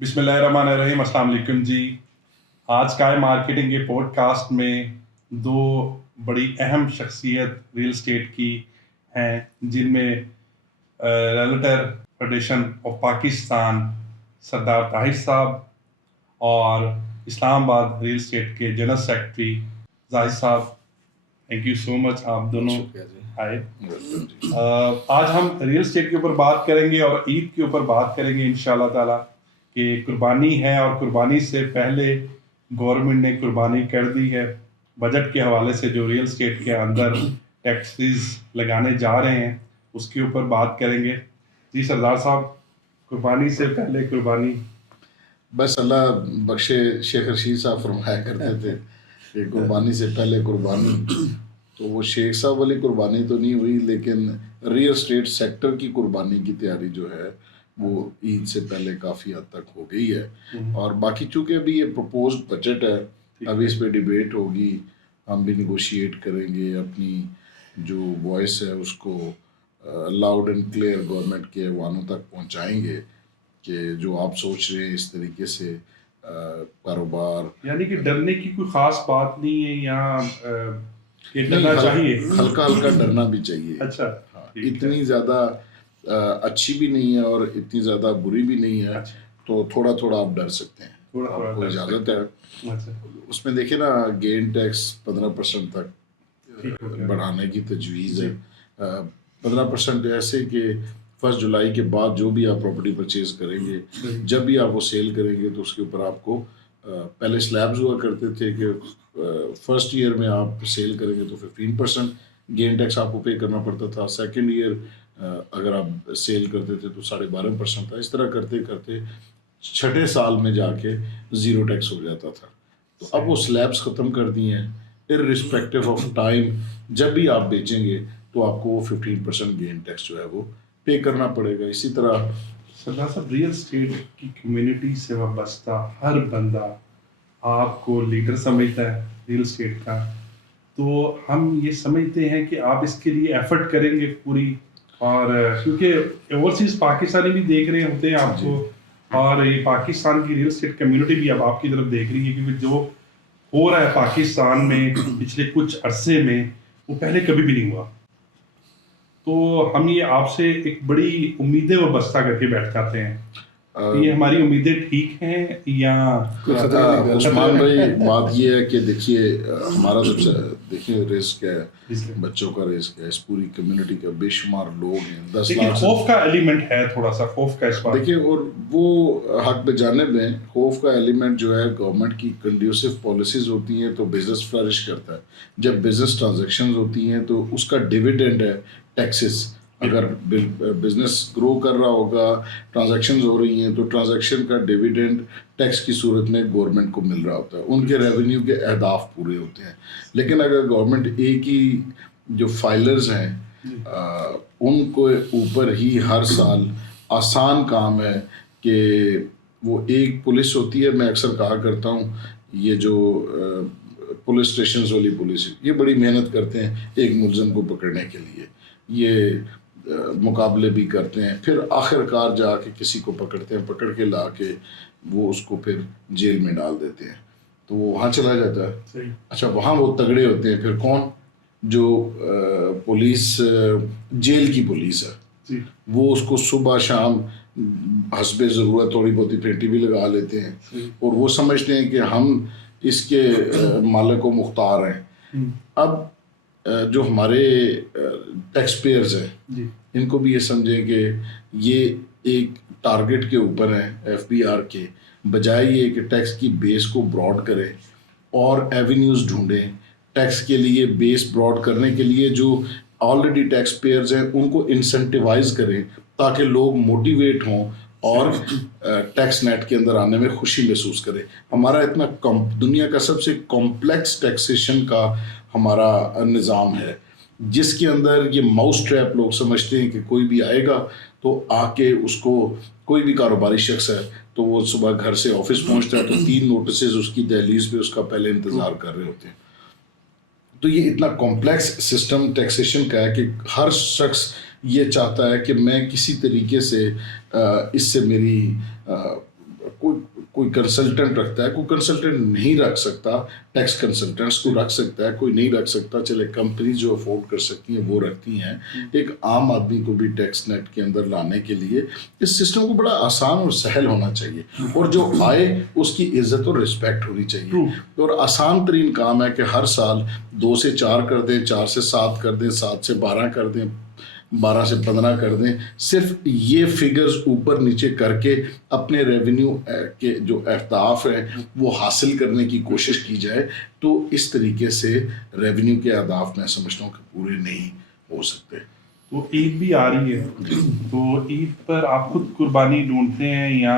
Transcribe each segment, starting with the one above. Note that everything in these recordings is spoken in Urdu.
بسم اللہ الرحمن الرحیم. السلام علیکم جی. آج کائے مارکیٹنگ کے پوڈ کاسٹ میں دو بڑی اہم شخصیت ریل اسٹیٹ کی ہیں، جن میں ریئلٹر فیڈریشن آف پاکستان سردار طاہر صاحب اور اسلام آباد ریل اسٹیٹ کے جنرل سیکرٹری زاہد صاحب. تھینک یو سو مچ آپ دونوں آئے. آج ہم ریل اسٹیٹ کے اوپر بات کریں گے اور عید کے اوپر بات کریں گے انشاءاللہ تعالیٰ کہ قربانی ہے اور قربانی سے پہلے گورنمنٹ نے قربانی کر دی ہے. بجٹ کے حوالے سے جو ریل اسٹیٹ کے اندر ٹیکسز لگانے جا رہے ہیں اس کے اوپر بات کریں گے. جی سردار صاحب، قربانی سے پہلے قربانی. بس اللہ بخشے، شیخ رشید صاحب فرمایا کرتے تھے کہ قربانی سے پہلے قربانی. تو وہ شیخ صاحب والی قربانی تو نہیں ہوئی، لیکن ریل اسٹیٹ سیکٹر کی قربانی کی تیاری جو ہے وہ عید سے پہلے کافی حد تک ہو گئی ہے. اور باقی چونکہ ابھی یہ پروپوزڈ بجٹ ہے، ابھی اس پہ ڈیبیٹ ہوگی، ہم بھی نیگوشیٹ کریں گے، اپنی جو وائس ہے اس کو لاؤڈ اینڈ کلیئر گورنمنٹ کے ایوانوں تک پہنچائیں گے کہ جو آپ سوچ رہے ہیں اس طریقے سے کاروبار. یعنی کہ ڈرنے کی کوئی خاص بات نہیں ہے یہاں، ڈرنا چاہیے، ہلکا ہلکا ڈرنا بھی چاہیے. اچھا، اتنی زیادہ اچھی بھی نہیں ہے اور اتنی زیادہ بری بھی نہیں ہے، تو تھوڑا تھوڑا آپ ڈر سکتے ہیں، آپ کو اجازت ہے. اس میں دیکھیں نا، گین ٹیکس 15% تک بڑھانے کی تجویز ہے. 15% ایسے کہ 1 جولائی کے بعد جو بھی آپ پراپرٹی پرچیز کریں گے، جب بھی آپ وہ سیل کریں گے تو اس کے اوپر آپ کو پہلے سلیبز ہوا کرتے تھے کہ فرسٹ ایئر میں آپ سیل کریں گے تو 15% گین ٹیکس آپ کو پے کرنا پڑتا تھا. سیکنڈ ایئر اگر آپ سیل کرتے تھے تو 12.5% تھا. اس طرح کرتے کرتے چھٹے سال میں جا کے 0 ٹیکس ہو جاتا تھا. تو اب وہ سلیبس ختم کر دی ہیں. ارسپیکٹو آف ٹائم جب بھی آپ بیچیں گے تو آپ کو 15% گین ٹیکس جو ہے وہ پے کرنا پڑے گا. اسی طرح سردار صاحب، ریئل اسٹیٹ کی کمیونٹی سے وابستہ ہر بندہ آپ کو لیڈر سمجھتا ہے ریئل اسٹیٹ کا، تو ہم یہ سمجھتے ہیں کہ آپ اس کے لیے ایفرٹ کریں گے پوری. اور کیونکہ اوورسیز پاکستانی بھی دیکھ رہے ہوتے ہیں آپ کو، اور یہ پاکستان کی ریئل اسٹیٹ کمیونٹی بھی اب آپ کی طرف دیکھ رہی ہے، کیونکہ جو ہو رہا ہے پاکستان میں پچھلے کچھ عرصے میں وہ پہلے کبھی بھی نہیں ہوا. تو ہم یہ آپ سے ایک بڑی امیدیں وابستہ کر کے بیٹھ جاتے ہیں. یہ ہماری امیدیں ٹھیک ہیں یا عثمان بھائی؟ بات یہ ہے کہ دیکھیے، ہمارا تو دیکھیے رسک ہے، بچوں کا رسک ہے، اس پوری کمیونٹی کا بے شمار لوگ ہیں. 10 لاکھ خوف کا ایلیمنٹ ہے، تھوڑا سا خوف کا اس بات. دیکھیے، اور وہ حق بجانب میں خوف کا ایلیمنٹ جو ہے، گورنمنٹ کی کنڈیوسو پالیسیز ہوتی ہیں تو بزنس فلرش کرتا ہے. جب بزنس ٹرانزیکشنز ہوتی ہیں تو اس کا ڈیویڈنڈ ہے ٹیکسز. اگر بزنس گرو کر رہا ہوگا، ٹرانزیکشنز ہو رہی ہیں، تو ٹرانزیکشن کا ڈیویڈنڈ ٹیکس کی صورت میں گورنمنٹ کو مل رہا ہوتا ہے، ان کے ریونیو کے اہداف پورے ہوتے ہیں. لیکن اگر گورنمنٹ ایک ہی جو فائلرز ہیں ان کو اوپر ہی ہر سال آسان کام ہے کہ وہ ایک پولیس ہوتی ہے. میں اکثر کہا کرتا ہوں، یہ جو پولیس اسٹیشنز والی پولیس، یہ بڑی محنت کرتے ہیں ایک ملزم کو پکڑنے کے لیے، یہ مقابلے بھی کرتے ہیں، پھر آخر کار جا کے کسی کو پکڑتے ہیں، پکڑ کے لا کے وہ اس کو پھر جیل میں ڈال دیتے ہیں، تو وہ وہاں چلا جاتا ہے. اچھا، وہاں وہ تگڑے ہوتے ہیں. پھر کون؟ جو پولیس جیل کی پولیس ہے، وہ اس کو صبح شام حسب ضرورت تھوڑی بہت پینٹی بھی لگا لیتے ہیں، اور وہ سمجھتے ہیں کہ ہم اس کے مالک و مختار ہیں. اب جو ہمارے ٹیکس پیئرز ہیں، ان کو بھی یہ سمجھیں کہ یہ ایک ٹارگٹ کے اوپر ہیں ایف بی آر کے، بجائے یہ کہ ٹیکس کی بیس کو براڈ کریں اور ایونیوز ڈھونڈیں ٹیکس کے لیے. بیس براڈ کرنے کے لیے جو آلریڈی ٹیکس پیئرز ہیں ان کو انسینٹیوائز کریں تاکہ لوگ موٹیویٹ ہوں اور ٹیکس نیٹ کے اندر آنے میں خوشی محسوس کریں. ہمارا اتنا دنیا کا سب سے کمپلیکس ٹیکسیشن کا ہمارا نظام ہے، جس کے اندر یہ ماؤس ٹریپ لوگ سمجھتے ہیں کہ کوئی بھی آئے گا تو آ کے اس کو، کوئی بھی کاروباری شخص ہے تو وہ صبح گھر سے آفس پہنچتا ہے تو 3 نوٹسز اس کی دہلیز پہ اس کا پہلے انتظار کر رہے ہوتے ہیں. تو یہ اتنا کمپلیکس سسٹم ٹیکسیشن کا ہے کہ ہر شخص یہ چاہتا ہے کہ میں کسی طریقے سے اس سے میری کوئی کنسلٹنٹ رکھتا ہے, کوئی کنسلٹنٹ نہیں رکھ سکتا, ٹیکس کنسلٹنٹس کو رکھ سکتا ہے, کوئی نہیں رکھ سکتا. چلے کمپنی جو افورڈ کر سکتی ہیں وہ رکھتی ہیں. ایک عام آدمی کو بھی ٹیکس نیٹ کے اندر لانے کے لیے اس سسٹم کو بڑا آسان اور سہل ہونا چاہیے, اور جو آئے اس کی عزت اور رسپیکٹ ہونی چاہیے. اور آسان ترین کام ہے کہ ہر سال 2 سے 4 کر دیں, 4 سے 7 کر دیں, 7 سے 12 کر دیں, 12 سے 15 کر دیں. صرف یہ فگرز اوپر نیچے کر کے اپنے ریونیو کے جو اہداف ہیں وہ حاصل کرنے کی کوشش کی جائے, تو اس طریقے سے ریونیو کے اہداف میں سمجھتا ہوں کہ پورے نہیں ہو سکتے. تو عید بھی آ رہی ہے, تو عید پر آپ خود قربانی ڈھونڈتے ہیں یا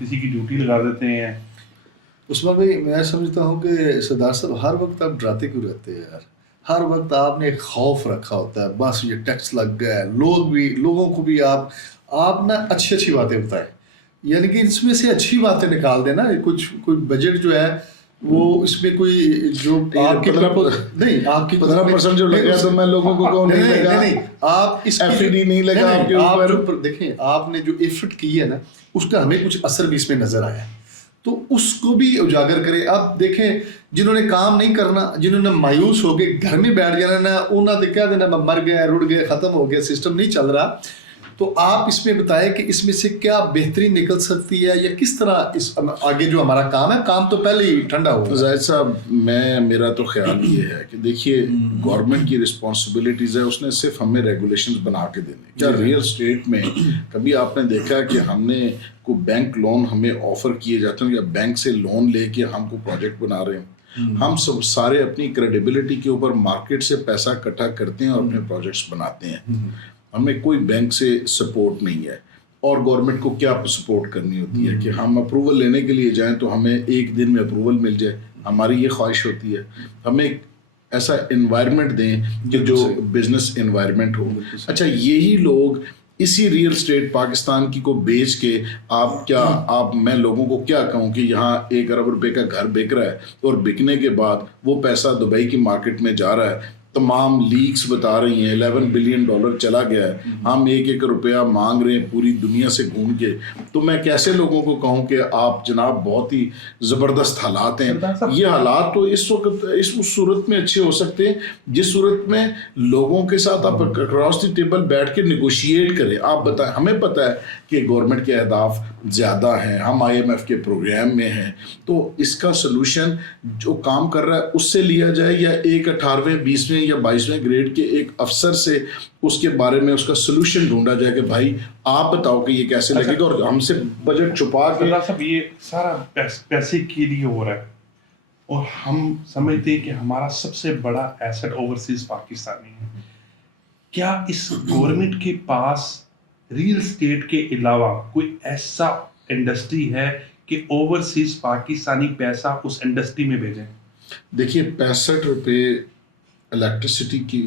کسی کی ڈیوٹی لگا دیتے ہیں؟ عثمان بھائی, میں سمجھتا ہوں کہ سردار صاحب ہر وقت آپ ڈراتے کیوں رہتے ہیں یار؟ ہر وقت آپ نے ایک خوف رکھا ہوتا ہے, بس یہ ٹیکس لگ گیا ہے. لوگوں کو بھی آپ نا اچھی باتیں بتائیں, یعنی کہ اس میں سے اچھی باتیں نکال دیں نا. کوئی بجٹ جو ہے وہ اس میں کوئی جو آپ کی نہیں, آپ کی 15% جو لگا تو میں لوگوں کو کہوں نہیں لگا, نہیں, آپ اس FED نہیں لگا آپ کے اوپر. دیکھیں آپ نے جو ایفرٹ کی ہے نا اس کا ہمیں کچھ اثر بھی اس میں نظر آیا, تو اس کو بھی اجاگر کریں. اب دیکھیں جنہوں نے کام نہیں کرنا, جنہوں نے مایوس ہو کے گھر میں بیٹھ جانا نا, انہوں نے کیا دینا مر گئے, رڑ گئے, ختم ہو گیا, سسٹم نہیں چل رہا. تو آپ اس میں بتائیں کہ اس میں سے کیا بہتری نکل سکتی ہے, یا کس طرح اس آگے جو ہمارا کام ہے, کام تو پہلے ہی ٹھنڈا ہو. زاہد صاحب, میرا تو خیال یہ ہے کہ دیکھیے گورنمنٹ کی رسپانسبلٹیز ہے, اس نے صرف ہمیں ریگولیشنز بنا کے دینے. کیا ریئل اسٹیٹ میں کبھی آپ نے دیکھا کہ ہم نے کوئی بینک لون ہمیں آفر کیے جاتے ہیں, یا بینک سے لون لے کے ہم کو پروجیکٹ بنا رہے ہیں؟ ہم سب سارے اپنی کریڈیبلٹی کے اوپر مارکیٹ سے پیسہ اکٹھا کرتے ہیں اور اپنے پروجیکٹس بناتے ہیں. ہمیں کوئی بینک سے سپورٹ نہیں ہے. اور گورنمنٹ کو کیا سپورٹ کرنی ہوتی ہے کہ ہم اپروول لینے کے لیے جائیں تو ہمیں ایک دن میں اپروول مل جائے. ہماری یہ خواہش ہوتی ہے. ہمیں ایک ایسا انوائرمنٹ دیں کہ جو بزنس انوائرمنٹ ہو. اچھا, یہی لوگ اسی ریئل اسٹیٹ پاکستان کی کو بیچ کے میں لوگوں کو کیا کہوں کہ یہاں 1 ارب روپے کا گھر بک رہا ہے, اور بکنے کے بعد وہ پیسہ دبئی کی مارکیٹ میں جا رہا ہے. تمام لیکس بتا رہی ہیں $11 بلین چلا گیا ہے, ہم 1 روپیہ مانگ رہے ہیں پوری دنیا سے گھوم کے. تو میں کیسے لوگوں کو کہوں کہ آپ جناب بہت ہی زبردست حالات ہیں. یہ حالات تو اس وقت اس صورت میں اچھے ہو سکتے ہیں جس صورت میں لوگوں کے ساتھ آپ اکراس دی ٹیبل بیٹھ کے نیگوشیٹ کریں. آپ بتائیں, ہمیں پتہ ہے کہ گورنمنٹ کے اہداف زیادہ ہیں, ہم IMF کے پروگرام میں ہیں, تو اس کا سلوشن جو کام کر رہا ہے اس سے لیا جائے, یا ایک 18ویں 20ویں یا 22ویں گریڈ کے ایک افسر سے اس کے بارے میں اس کا سلوشن ڈھونڈا جائے کہ بھائی آپ بتاؤ کہ یہ کیسے لگے گا, اور ہم سے بجٹ چھپا کے. سب یہ سارا پیسے کے لیے ہو رہا ہے, اور ہم سمجھتے ہیں کہ ہمارا سب سے بڑا ایسٹ اوورسیز پاکستانی ہے. کیا اس گورنمنٹ کے پاس ریئل اسٹیٹ کے علاوہ کوئی ایسا انڈسٹری ہے کہ اوورسیز پاکستانی پیسہ اس انڈسٹری میں بھیجیں؟ دیکھیے 65 روپے الیکٹریسٹی کی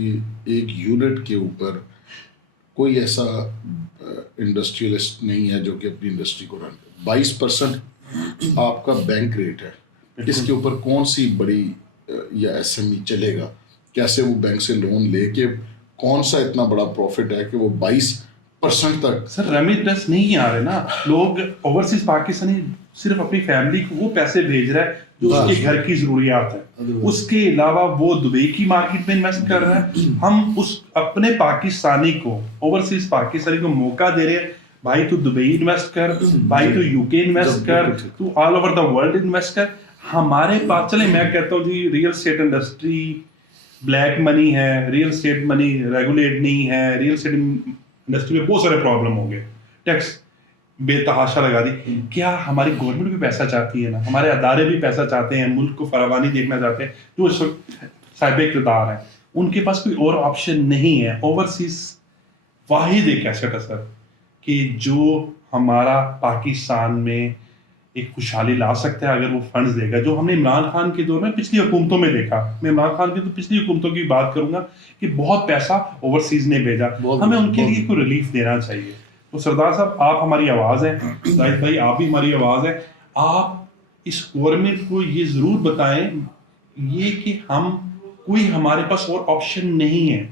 ایک یونٹ کے اوپر کوئی ایسا انڈسٹریلسٹ نہیں ہے جو کہ اپنی انڈسٹری کو رن کرے. 22% آپ کا بینک ریٹ ہے, اس کے اوپر کون سی بڑی یا SME چلے گا؟ کیسے وہ بینک سے لون لے کے کون سا اتنا بڑا پروفٹ ہے کہ وہ 22% تک. سر ریمیٹنس نہیں آ رہے نا لوگ. اوورسیز پاکستانی صرف اپنی فیملی کو وہ پیسے بھیج رہا ہے جو اس کے گھر کی ضروریات ہے, اس کے علاوہ وہ دبئی کی مارکیٹ میں انویسٹ کر رہا ہے. ہم اس اپنے پاکستانی کو, اوورسیز پاکستانی کو موقع دے رہے ہیں, بھائی تو دبئی انویسٹ کر, بھائی تو UK انویسٹ کر, تو all over the world invest کر. ہمارے پاس چلے میں کہتا ہوں جی ریئل اسٹیٹ انڈسٹری بلیک منی ہے, ریئل اسٹیٹ منی ریگولیٹ نہیں ہے, ریئل اسٹیٹ انڈسٹری میں بہت سارے پرابلم ہوں گے, ٹیکس بے تحاشا لگا دی. کیا ہماری گورنمنٹ بھی پیسہ چاہتی ہے نا, ہمارے ادارے بھی پیسہ چاہتے ہیں, ملک کو فراوانی دیکھنا چاہتے ہیں, جو اس وقت صاحب اقتدار ہیں, ان کے پاس کوئی اور آپشن نہیں ہے. اوورسیز واحد ایک ایسٹ ہے سر کہ جو ہمارا پاکستان میں ایک خوشحالی لا سکتا ہے اگر وہ فنڈز دے گا, جو ہم نے عمران خان کے دور میں پچھلی حکومتوں میں دیکھا. میں عمران خان کی تو پچھلی حکومتوں کی بات کروں گا کہ بہت پیسہ اوورسیز نے بھیجا, ہمیں ان کے لیے کوئی ریلیف دینا چاہیے. تو سردار صاحب آپ ہماری آواز ہیں, زاہد بھائی آپ بھی ہماری آواز ہیں, آپ اس گورنمنٹ کو یہ ضرور بتائیں یہ کہ ہم کوئی ہمارے پاس اور آپشن نہیں ہے.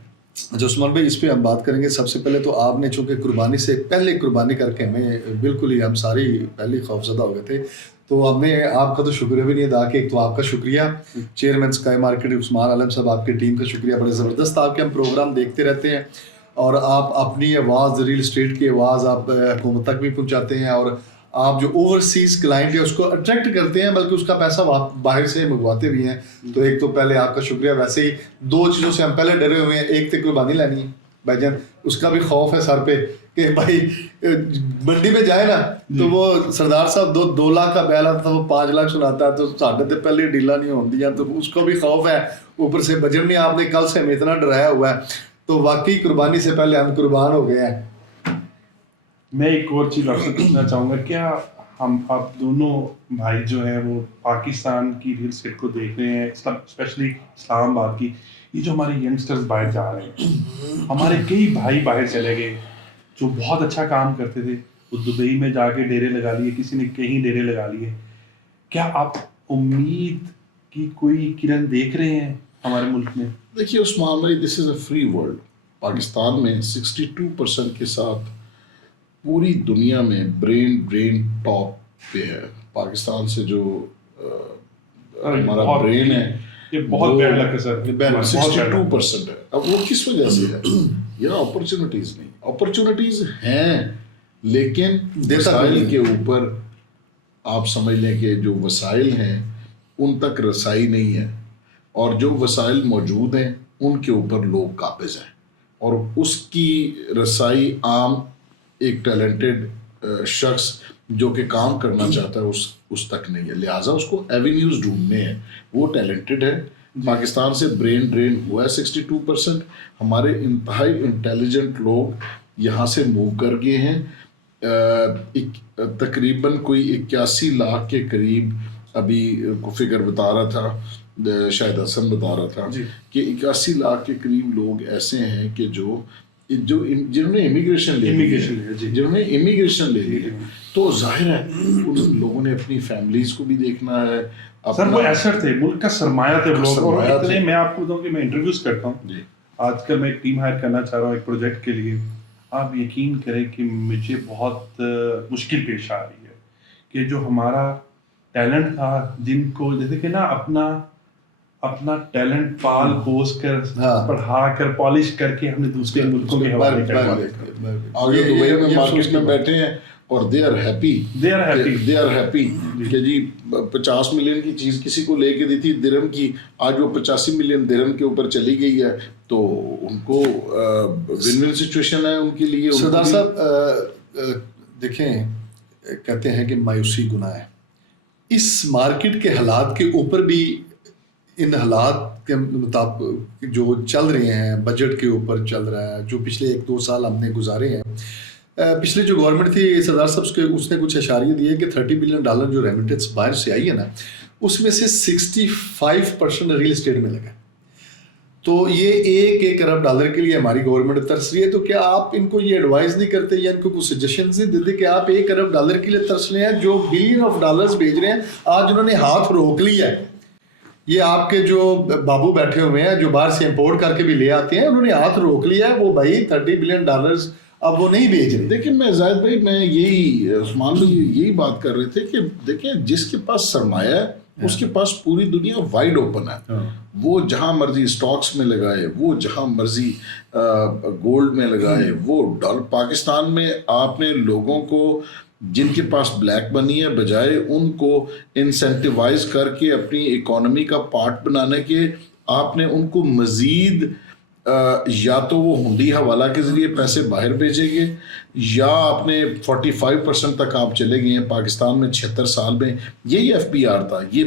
اچھا عثمان بھائی، اس پہ ہم بات کریں گے. سب سے پہلے تو آپ نے چونکہ قربانی سے پہلے قربانی کر کے ہمیں بالکل ہی ہم ساری پہلے خوفزدہ ہو گئے تھے، تو ہم نے آپ کا تو شکریہ بھی نہیں ادا کیا. ایک تو آپ کا شکریہ چیئرمین اسکائی مارکیٹ عثمان عالم صاحب، آپ کی ٹیم کا شکریہ. بڑے زبردست آپ کے ہم پروگرام دیکھتے رہتے ہیں اور آپ اپنی آواز، ریل اسٹیٹ کی آواز آپ حکومت تک بھی پہنچاتے ہیں، اور آپ جو اوورسیز کلائنٹ ہے اس کو اٹریکٹ کرتے ہیں، بلکہ اس کا پیسہ باہر سے منگواتے بھی ہیں. تو ایک تو پہلے آپ کا شکریہ. ویسے ہی 2 چیزوں سے ہم پہلے ڈرے ہوئے ہیں. ایک تو قربانی لینی ہے بھائی جان، اس کا بھی خوف ہے سر پہ کہ بھائی منڈی میں جائے نا تو وہ سردار صاحب 2 لاکھ کا بیل آتا تھا، وہ 5 لاکھ سناتا ہے، تو ساڈے تو پہلے ڈیلا نہیں ہون دیا، تو اس کو بھی خوف ہے. اوپر سے بجٹ نے آپ نے کل سے ہمیں اتنا ڈرایا ہوا ہے، تو واقعی قربانی سے پہلے ہم قربان ہو گئے ہیں. میں ایک اور چیز آپ سے پوچھنا چاہوں گا، کیا آپ دونوں بھائی جو ہیں وہ پاکستان کی ریل اسٹیٹ کو دیکھ رہے ہیں، اسپیشلی اسلام آباد کی؟ یہ جو ہمارے ینگسٹرز باہر جا رہے ہیں، ہمارے کئی بھائی باہر چلے گئے جو بہت اچھا کام کرتے تھے، وہ دبئی میں جا کے ڈیرے لگا لیے، کسی نے کہیں ڈیرے لگا لیے. کیا آپ امید کی کوئی کرن دیکھ رہے ہیں ہمارے ملک میں؟ دیکھیے عثمان بھائی، دس از اے فری ورلڈ. پاکستان میں 62% کے ساتھ پوری دنیا میں برین ٹاپ پہ ہے. پاکستان سے جو ہمارا برین ہے یہ بہت بیڈ لک ہے سر، 62% ہے. اب وہ کس وجہ سے ہے؟ یار اپرچونٹیز نہیں، اپرچونٹیز ہیں لیکن وسائل کے اوپر آپ سمجھ لیں کہ جو وسائل ہیں ان تک رسائی نہیں ہے، اور جو وسائل موجود ہیں ان کے اوپر لوگ قابض ہیں، اور اس کی رسائی عام ایک ٹیلنٹڈ شخص جو کہ کام کرنا چاہتا ہے اس تک نہیں ہے. لہٰذا اس کو ایوینیوز ڈھونڈنے ہیں. وہ ٹیلنٹڈ ہے، پاکستان سے برین ڈرین ہوا ہے 62%. ہمارے انتہائی انٹیلیجنٹ لوگ یہاں سے موو کر گئے ہیں. تقریباً کوئی 81 لاکھ کے قریب ابھی کو فگر بتا رہا تھا، شاید حسن بتا رہا تھا کہ 81 لاکھ کے قریب لوگ ایسے ہیں کہ جنہوں نے امیگریشن لے لی ہے. تو ظاہر ہے ان لوگوں نے اپنی فیملیز کو بھی دیکھنا ہے. سر وہ ایسٹ تھے، ملک کا سرمایہ تھے لوگ. اور اتنے میں آپ کو بتاؤں کہ میں انٹرویوز کرتا ہوں، آج کل میں ایک ٹیم ہائر کرنا چاہ رہا ہوں ایک پروجیکٹ کے لیے. آپ یقین کریں کہ مجھے بہت مشکل پیش آ رہی ہے کہ جو ہمارا ٹیلنٹ تھا، جن کو جیسے کہ نا اپنا ٹیلنٹ پال پوس کر پڑھا کر پالش کر کے ہم نے دوسرے ملکوں کے حوالے کر دیا. آگے دبئی میں مارکیٹ میں بیٹھے ہیں اور دے آر ہیپی کہ جی 50 ملین کی چیز کسی کو لے کے دی تھی درہم کی، آج وہ 85 ملین درہم کے اوپر چلی گئی ہے. تو ان کو ون ون سچویشن ہے ان کے لیے. سردار صاحب دیکھیں، کہتے ہیں کہ مایوسی گناہ ہے. اس مارکیٹ کے حالات کے اوپر بھی، ان حالات کے مطابق جو چل رہے ہیں، بجٹ کے اوپر چل رہا ہے جو پچھلے 1-2 سال ہم نے گزارے ہیں. پچھلے جو گورنمنٹ تھی سردار صاحب اس نے کچھ اشاریہ دیے کہ $30 بلین جو ریمیٹنس باہر سے آئی ہے نا، اس میں سے 65% ریل اسٹیٹ میں لگا. تو یہ $1 ارب کے لیے ہماری گورنمنٹ ترس رہی ہے. تو کیا آپ ان کو یہ ایڈوائز نہیں کرتے یا ان کو کچھ سجیشنز نہیں دیتے کہ آپ $1 ارب کے لیے ترس رہے ہیں جو $بلین بھیج رہے ہیں؟ آج انہوں نے ہاتھ روک لیا ہے. یہ آپ کے جو بابو بیٹھے ہوئے ہیں جو باہر سے امپورٹ کر کے بھی لے آتے ہیں، انہوں نے ہاتھ روک لیا ہے. وہ بھائی $30 بلین اب وہ نہیں بھیج رہے. دیکھیں میں زاہد بھائی، میں یہی عثمان بھائی یہی بات کر رہے تھے کہ دیکھیں جس کے پاس سرمایہ ہے اس کے پاس پوری دنیا وائڈ اوپن ہے. وہ جہاں مرضی سٹاکس میں لگائے، وہ جہاں مرضی گولڈ میں لگائے، وہ پاکستان میں آپ نے لوگوں کو جن کے پاس بلیک منی ہے بجائے ان کو انسینٹیوائز کر کے اپنی اکانومی کا پارٹ بنانے کے، آپ نے ان کو مزید یا تو وہ ہنڈی حوالہ کے ذریعے پیسے باہر بھیجیں گے، یا آپ نے 45% تک آپ چلے گئے ہیں. پاکستان میں 76 سال میں یہی FBR تھا. یہ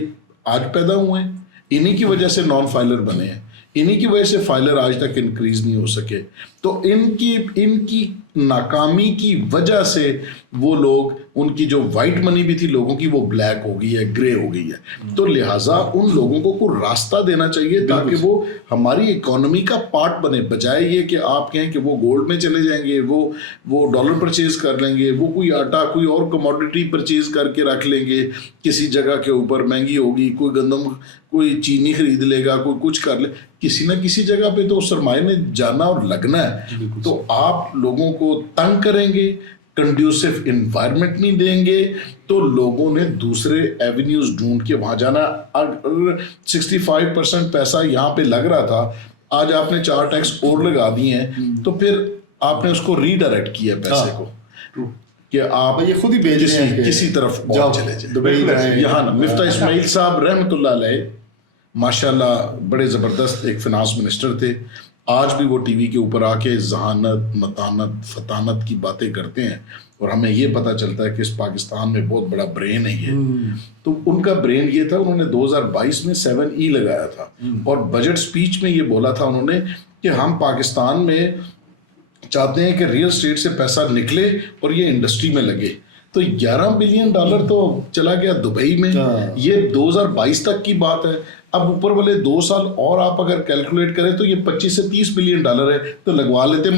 آج پیدا ہوئے ہیں، انہی کی وجہ سے نان فائلر بنے ہیں، انہی کی وجہ سے فائلر آج تک انکریز نہیں ہو سکے. تو ان کی ناکامی کی وجہ سے وہ لوگ ان کی جو وائٹ منی بھی تھی لوگوں کی وہ بلیک ہو گئی ہے, گرے ہو گئی ہے. تو لہٰذا ان لوگوں کو کوئی راستہ دینا چاہیے تاکہ وہ ہماری اکانومی کا پارٹ بنے, بجائے یہ کہ آپ کہیں کہ وہ گولڈ میں چلے جائیں گے, وہ ڈالر پرچیز کر لیں گے, وہ کوئی آٹا کوئی اور کموڈٹی پرچیز کر کے رکھ لیں گے کسی جگہ کے اوپر, مہنگی ہوگی, کوئی گندم کوئی چینی خرید لے گا, کوئی کچھ کر لے, کسی نہ کسی جگہ پہ تو سرمایہ نے جانا اور لگنا ہے. تو آپ لوگوں کو تنگ کریں گے, کنڈیوسو انوائرمنٹ نہیں دیں گے, تو لوگوں نے دوسرے ایونیوز ڈھونڈ کے وہاں جانا. اگر 65% پیسہ یہاں پہ لگ رہا تھا, آج آپ نے 4 ٹیکس اور لگا دیے ہیں, تو پھر آپ نے اس کو ری ڈائریکٹ کیا پیسے کو کہ آپ یہ خود ہی بھیج رہے ہیں کسی طرف اور چلے جائیں. دبئی جائیں. یہاں مفتاح اسماعیل صاحب رحمۃ اللہ علیہ ماشاءاللہ بڑے زبردست ایک فنانس منسٹر تھے. آج بھی وہ ٹی وی کے اوپر آ کے ذہانت, متانت, فطانت کی باتیں کرتے ہیں, اور ہمیں یہ پتہ چلتا ہے کہ اس پاکستان میں بہت بڑا برین ہے یہ. تو ان کا برین یہ تھا, انہوں نے 2022 میں 7E لگایا تھا, اور بجٹ سپیچ میں یہ بولا تھا انہوں نے کہ ہم پاکستان میں چاہتے ہیں کہ ریل اسٹیٹ سے پیسہ نکلے اور یہ انڈسٹری میں لگے. تو $11 بلین تو چلا گیا دبئی میں. یہ 2022 تک کی بات ہے. اب اوپر والے 2 سال اور آپ اگر کیلکولیٹ کریں تو یہ 25 سے 30 بلین ڈالر ہے. تو لگوا لیتے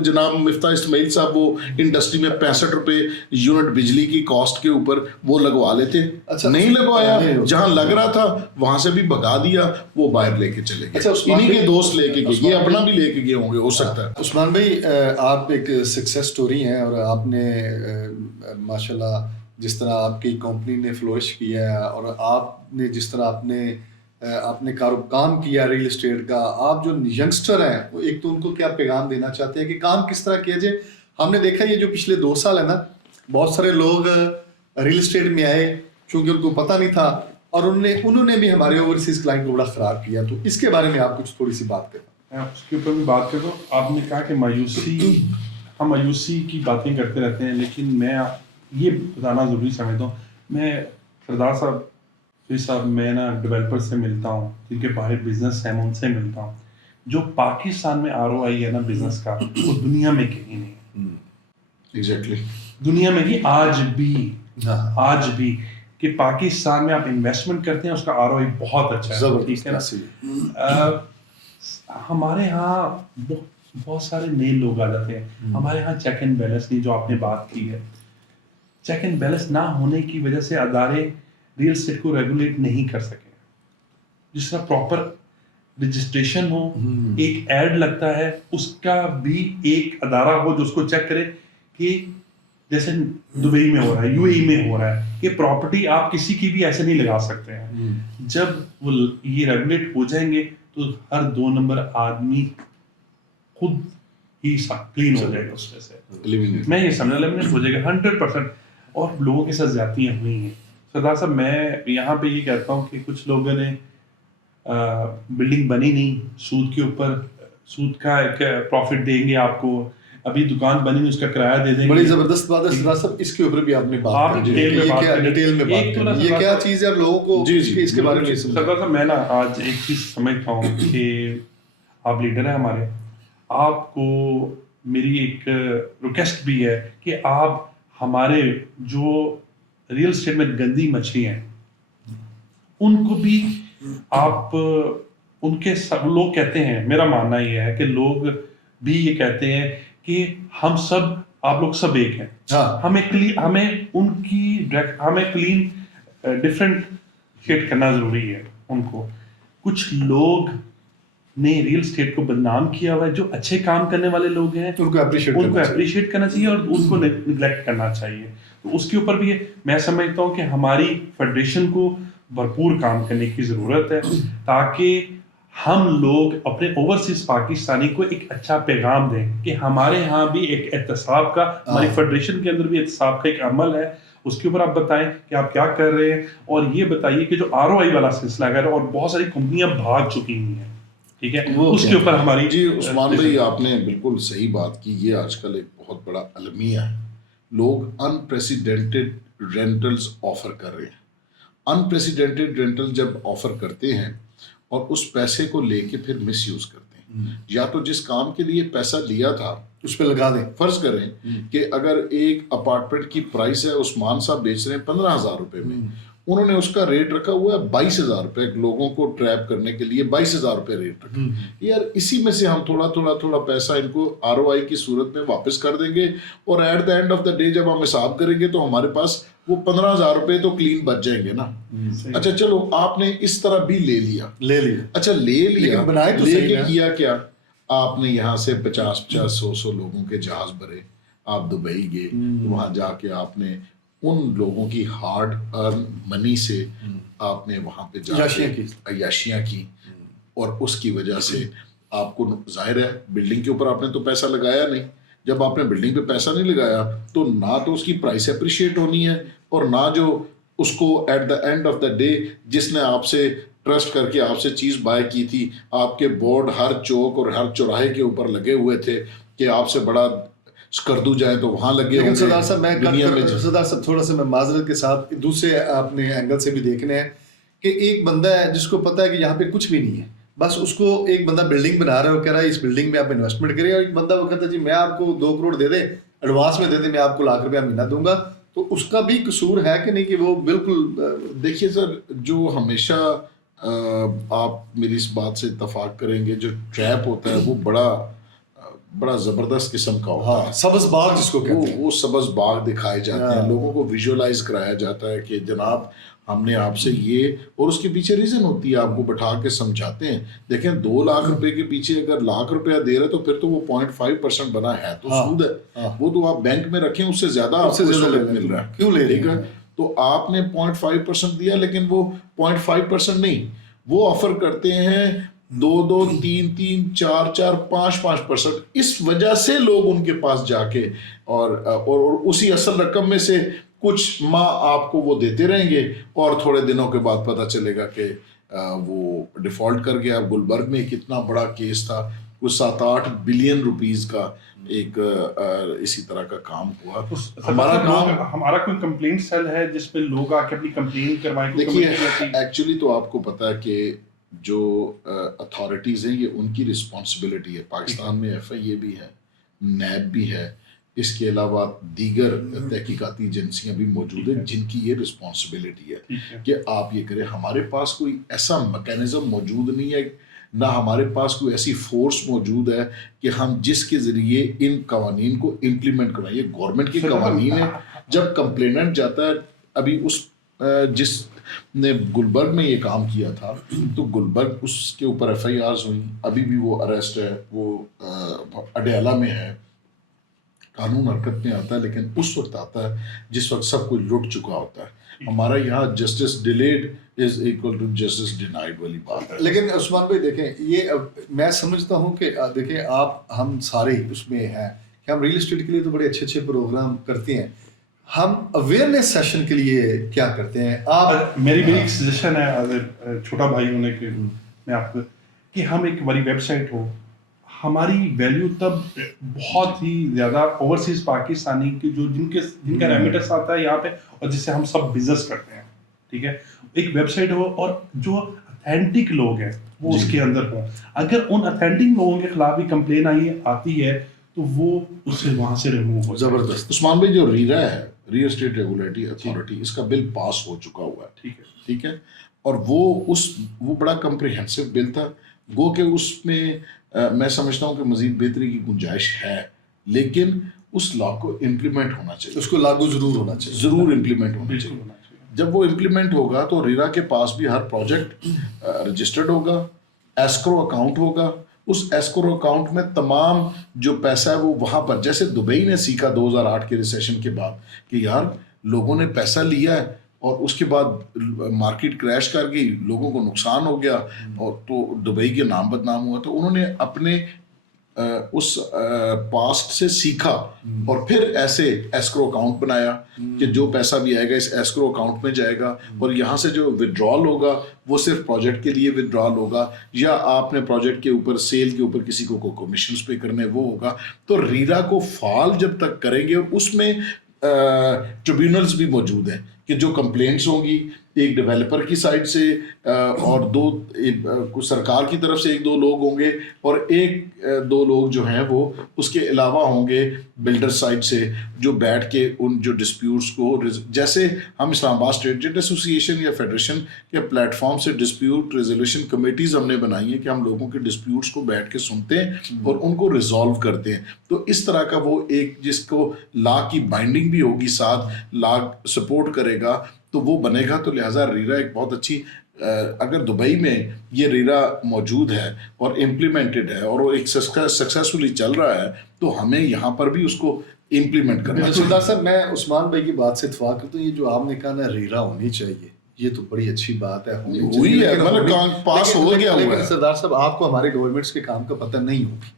جناب مفتاح اسماعیل صاحب, وہ انڈسٹری میں 65 روپے یونٹ بجلی کی کاسٹ کے اوپر وہ لگوا لیتے. نہیں لگوایا, جہاں لگ رہا تھا وہاں سے بھی بھگا دیا, وہ باہر لے کے چلے گئے. انہیں کے دوست لے کے گئے, یہ اپنا بھی لے کے گئے ہوں گے ہو سکتا ہے. عثمان بھائی, آپ ایک سکسیس سٹوری ہیں, اور آپ نے ماشاءاللہ جس طرح آپ کی کمپنی نے فلورش کیا ہے, اور آپ نے جس طرح آپ نے کام کیا ریل اسٹیٹ کا, آپ جو ینگسٹر ہیں وہ ایک تو ان کو کیا پیغام دینا چاہتے ہیں کہ کام کس طرح کیا جائے؟ ہم نے دیکھا یہ جو پچھلے 2 سال ہے نا, بہت سارے لوگ ریل اسٹیٹ میں آئے چونکہ ان کو پتہ نہیں تھا, اور انہوں نے بھی ہمارے اوورسیز کلائنٹ کو بڑا خراب کیا. تو اس کے بارے میں آپ کچھ تھوڑی سی بات کریں. اس کے اوپر بھی بات کروں. آپ نے کہا کہ ہم مایوسی کی باتیں کرتے رہتے ہیں, لیکن میں یہ بتانا ضروری سمجھتا ہوں. میں سردار صاحب میں نا ڈیولپر سے ملتا ہوں جن کے باہر بزنس ہے, میں ان سے ملتا ہوں. جو پاکستان میں ROI ہے نا بزنس کا, وہ دنیا میں کہیں نہیں ہے. ایگزیکٹلی دنیا میں بھی آج بھی کہ پاکستان میں آپ انویسٹمنٹ کرتے ہیں اس کا ROI بہت اچھا ہے. ٹھیک ہے نا. ہمارے ہاں بہت سارے نئے لوگ آ جاتے ہیں. ہمارے ہاں چیک اینڈ بیلنس کی جو آپ نے بات کی ہے, چیک اینڈ بیلنس نہ ہونے کی وجہ سے ادارے ریل اسٹیٹ کو ریگولیٹ نہیں کر سکے. جس طرح پراپر رجسٹریشن ہو, ایک ایڈ لگتا ہے, اس کا بھی ایک ادارہ ہو جو اس کو چیک کرے کہ جیسے دبئی میں ہو رہا ہے, UAE میں ہو رہا ہے, کہ پراپرٹی آپ کسی کی بھی ایسے نہیں لگا سکتے ہیں. جب وہ یہ ریگولیٹ ہو جائیں گے تو ہر 2 نمبر آدمی خود ہی کلین ہو جائے گا اس میں سے. میں یہ سمجھا لیمنیٹ ہو جائے گا 100%. اور لوگوں کے ساتھ زیادتیاں ہوئی ہیں. سردار صاحب میں یہاں پہ یہ کہتا ہوں کہ کچھ لوگوں نے بلڈنگ بنی نہیں, سود کے اوپر, سود کا ایک پروفٹ دیں گے آپ کو, ابھی دکان بنی نہیں اس کا کرایہ دے دیں گے. بڑی زبردست بات ہے سردار صاحب, اس کے اوپر بھی آپ نے بات کی, ڈیٹیل میں بات کی. یہ کیا چیز ہے لوگوں کو اس کے بارے میں سردار صاحب, میں نا آج ایک چیز سمجھتا ہوں کہ آپ لیڈر ہیں ہمارے, آپ کو میری ایک ریکویسٹ بھی ہے کہ آپ ہمارے جو ریل اسٹیٹ میں گندی مچھلی ہیں ان کو بھی آپ ان کے سب لوگ کہتے ہیں, میرا ماننا یہ ہے کہ لوگ بھی یہ کہتے ہیں کہ ہم سب آپ لوگ سب ایک ہیں, ہمیں ان کی ہمیں کلین ڈفرینٹ شیٹ کرنا ضروری ہے. ان کو کچھ لوگ نے ریل اسٹیٹ کو بدنام کیا ہوا ہے, جو اچھے کام کرنے والے لوگ ہیں ان کو اپریشیٹ کرنا چاہیے اور ان کو نیگلیکٹ کرنا چاہیے. تو اس کے اوپر بھی میں سمجھتا ہوں کہ ہماری فیڈریشن کو بھرپور کام کرنے کی ضرورت ہے تاکہ ہم لوگ اپنے اوورسیز پاکستانی کو ایک اچھا پیغام دیں کہ ہمارے ہاں بھی ایک احتساب کا, ہماری فیڈریشن کے اندر بھی احتساب کا ایک عمل ہے. اس کے اوپر آپ بتائیں کہ آپ کیا کر رہے ہیں, اور یہ بتائیے کہ جو ROI والا سلسلہ ہے اور بہت ساری کمپنیاں بھاگ چکی ہوئی ہیں, ٹھیک ہے, اس کے اوپر ہماری. جی عثمان بھائی, آپ نے بالکل صحیح بات کی. یہ آج کل ایک بہت بڑا المیہ ہے. لوگ انپریسیڈنٹڈ رینٹلز آفر کر رہے ہیں. انپریسیڈنٹڈ رینٹل جب آفر کرتے ہیں اور اس پیسے کو لے کے پھر مس یوز کرتے ہیں, یا تو جس کام کے لیے پیسہ لیا تھا اس پہ لگا دیں. فرض کریں کہ اگر ایک اپارٹمنٹ کی پرائس ہے عثمان صاحب بیچ رہے ہیں 15,000 روپے میں, انہوں نے اس کا ریٹ رکھا ہوا ہے 22,000 روپے, لوگوں کو ٹریپ کرنے کے لیے 22,000 روپے ریٹ رکھا. یار اسی میں سے ہم تھوڑا پیسہ ان کو ROI کی صورت میں واپس کر دیں گے, اور at the end of the day جب ہم حساب کریں گے تو ہمارے پاس وہ 15,000 روپے تو کلین بچ جائیں گے نا. اچھا چلو آپ نے اس طرح بھی لے لیا, اچھا لے لیا, لے کے کیا کیا, آپ نے یہاں سے 50 100 لوگوں کے جہاز بھرے, آپ دبئی گئے, وہاں جا کے آپ نے ان لوگوں کی ہارڈ ارن منی سے آپ نے وہاں پہ جا کے عیاشیاں کی, اور اس کی وجہ سے آپ کو ظاہر ہے بلڈنگ کے اوپر آپ نے تو پیسہ لگایا نہیں. جب آپ نے بلڈنگ پہ پیسہ نہیں لگایا تو نہ تو اس کی پرائس اپریشیٹ ہونی ہے, اور نہ جو اس کو at the end of the day جس نے آپ سے ٹرسٹ کر کے آپ سے چیز بائی کی تھی, آپ کے بورڈ ہر چوک اور ہر چوراہے کے اوپر لگے ہوئے تھے کہ آپ سے بڑا کردو جائے تو وہاں لگے ہوئے. سردار صاحب تھوڑا سا میں معذرت کے ساتھ دوسرے آپ نے اینگل سے بھی دیکھنے ہیں کہ ایک بندہ ہے جس کو پتا ہے کہ یہاں پہ کچھ بھی نہیں ہے, بس اس کو ایک بندہ بلڈنگ بنا رہا ہے, وہ کہہ رہا ہے اس بلڈنگ میں آپ انویسٹمنٹ کریں, اور ایک بندہ وہ کہتا ہے جی میں آپ کو 2 کروڑ دے دیں ایڈوانس میں دے دیں, میں آپ کو ₹1,00,000 مہینہ دوں گا. تو اس کا بھی قصور ہے کہ نہیں کہ وہ بالکل دیکھیے سر, جو ہمیشہ آپ میری اس بات سے اتفاق کریں گے, جو ٹریپ ہوتا ہے وہ بڑا زبردست قسم کا ہوتا ہے. سبز باغ جس کو کہتے ہیں, وہ سبز باغ دکھائے جاتے ہیں, لوگوں کو ویژولائز کرایا جاتا ہے کہ جناب ہم نے آپ سے یہ, اور اس کے پیچھے ریزن ہوتی ہے, آپ کو بٹھا کے سمجھاتے ہیں. دیکھیں 2 لاکھ روپے کے پیچھے اگر ₹1,00,000 دے رہے تو پھر تو وہ 0.5% بنا ہے تو سود ہے, وہ تو آپ بینک میں رکھیں اس سے زیادہ آپ کو مل رہا ہے, کیوں لے ٹھیک ہے. تو آپ نے 0.5% دیا, لیکن وہ 0.5% نہیں, وہ آفر کرتے ہیں 2 3 4 5%. اس وجہ سے لوگ ان کے پاس جا کے اور اسی اصل رقم میں سے کچھ ماہ آپ کو وہ دیتے رہیں گے, اور تھوڑے دنوں کے بعد پتہ چلے گا کہ وہ ڈیفالٹ کر گیا. گلبرگ میں کتنا بڑا کیس تھا, کچھ 7-8 بلین روپیز کا ایک اسی طرح کا کام ہوا. ہمارا کوئی کمپلینٹ سیل ہے جس پہ لوگ آ کے اپنی کمپلین کروائیں؟ دیکھیے ایکچولی تو آپ کو پتہ ہے کہ جو اتھارٹیز ہیں یہ ان کی رسپانسبلٹی ہے. پاکستان میں FIA بھی ہے, نیب بھی ہے, اس کے علاوہ دیگر تحقیقاتی ایجنسیاں بھی موجود ہیں جن کی یہ رسپانسبلٹی ہے کہ آپ یہ کریں. ہمارے پاس کوئی ایسا میکینزم موجود نہیں ہے, نہ ہمارے پاس کوئی ایسی فورس موجود ہے کہ ہم جس کے ذریعے ان قوانین کو امپلیمنٹ کریں. یہ گورنمنٹ کی قوانین ہے. جب کمپلیننٹ جاتا ہے, ابھی اس جس نے گلبرگ میں یہ کام کیا تھا تو گلبرگ اس کے اوپر FIRs ہوئی, ابھی بھی وہ اریسٹ ہے, وہ اڈیالہ میں ہے, قانون حرکت میں آتا ہے, لیکن اس وقت آتا ہے جس وقت سب کچھ لٹ چکا ہوتا ہے. ہمارا یہاں justice delayed is equal to justice denied والی بات ہے. لیکن عثمان بھائی دیکھیں, یہ میں سمجھتا ہوں کہ دیکھیں آپ ہم سارے اس میں ہیں کہ ہم ریل اسٹیٹ کے لیے تو بڑے اچھے پروگرام کرتے ہیں, ہم اویئرنیس سیشن کے لیے کیا کرتے ہیں؟ آپ میری ایک سجیشن ہے چھوٹا بھائی ہونے کے میں آپ کو, کہ ہم ایک بڑی ویب سائٹ ہو, ہماری ویلیو تب بہت ہی زیادہ اوورسیز پاکستانی کی جن کا ریمیٹنس آتا ہے یہاں پہ, اور جس سے ہم سب بزنس کرتے ہیں, ٹھیک ہے, ایک ویب سائٹ ہو اور جو اتھینٹک لوگ ہیں وہ اس کے اندر ہوں. اگر ان اتھینٹک لوگوں کے خلاف بھی کمپلین آتی ہے تو وہ اس سے وہاں سے ریموو ہو. زبردست. عثمان بھائی جو ریرا ہے, ریل اسٹیٹ ریگولیٹری اتھارٹی, اس کا بل پاس ہو چکا ہوا ہے, ٹھیک ہے, اور وہ بڑا کمپریہنسو بل تھا. گو کہ اس میں میں سمجھتا ہوں کہ مزید بہتری کی گنجائش ہے, لیکن اس لا کو امپلیمنٹ ہونا چاہیے, اس کو لاگو ضرور ہونا چاہیے, ضرور امپلیمنٹ ہونا چاہیے. جب وہ امپلیمنٹ ہوگا تو ریرا کے پاس بھی ہر پروجیکٹ رجسٹرڈ ہوگا, ایسکرو اکاؤنٹ ہوگا, اس ایسکرو اکاؤنٹ میں تمام جو پیسہ ہے وہ وہاں پر, جیسے دبئی نے سیکھا 2008 کے ریسیشن کے بعد کہ یار لوگوں نے پیسہ لیا ہے اور اس کے بعد مارکیٹ کریش کر گئی, لوگوں کو نقصان ہو گیا, اور تو دبئی کے نام بدنام ہوا. تو انہوں نے اپنے اس پاسٹ سے سیکھا اور پھر ایسے ایسکرو اکاؤنٹ بنایا کہ جو پیسہ بھی آئے گا اس ایسکرو اکاؤنٹ میں جائے گا, اور یہاں سے جو ودرال ہوگا وہ صرف پروجیکٹ کے لیے ودرال ہوگا, یا آپ نے پروجیکٹ کے اوپر سیل کے اوپر کسی کو کمیشنز پے کرنے وہ ہوگا. تو ریرا کو فعال جب تک کریں گے, اور اس میں ٹریبیونلز بھی موجود ہیں کہ جو کمپلینٹس ہوں گی ایک ڈیولپر کی سائڈ سے اور سرکار کی طرف سے 1-2 لوگ ہوں گے اور 1-2 لوگ جو ہیں وہ اس کے علاوہ ہوں گے بلڈر سائڈ سے جو بیٹھ کے ان جو ڈسپیوٹس کو جیسے ہم اسلام آباد اسٹیٹ جج ایسوسی ایشن یا فیڈریشن کے پلیٹ فارم سے ڈسپیوٹ ریزولوشن کمیٹیز ہم نے بنائی ہیں کہ ہم لوگوں کے ڈسپیوٹس کو بیٹھ کے سنتے ہیں اور ان کو ریزالو کرتے ہیں. تو اس طرح کا وہ ایک جس کو لا کی بائنڈنگ بھی ہوگی ساتھ لا سپورٹ کرے گا تو وہ بنے گا. تو لہٰذا ریرا ایک بہت اچھی اگر دبئی میں یہ ریرا موجود ہے اور امپلیمنٹڈ ہے اور وہ ایک سکسیسفلی چل رہا ہے تو ہمیں یہاں پر بھی اس کو امپلیمنٹ کرنا چاہیے. سردار صاحب میں عثمان بھائی کی بات سے اتفاق کرتا ہوں. یہ جو آپ نے کہا نا ریرا ہونی چاہیے یہ تو بڑی اچھی بات ہے, ہوئی ہے مطلب پاس ہو گیا ہوا ہے. سردار صاحب آپ کو ہمارے گورنمنٹس کے کام کا پتہ نہیں ہوگی,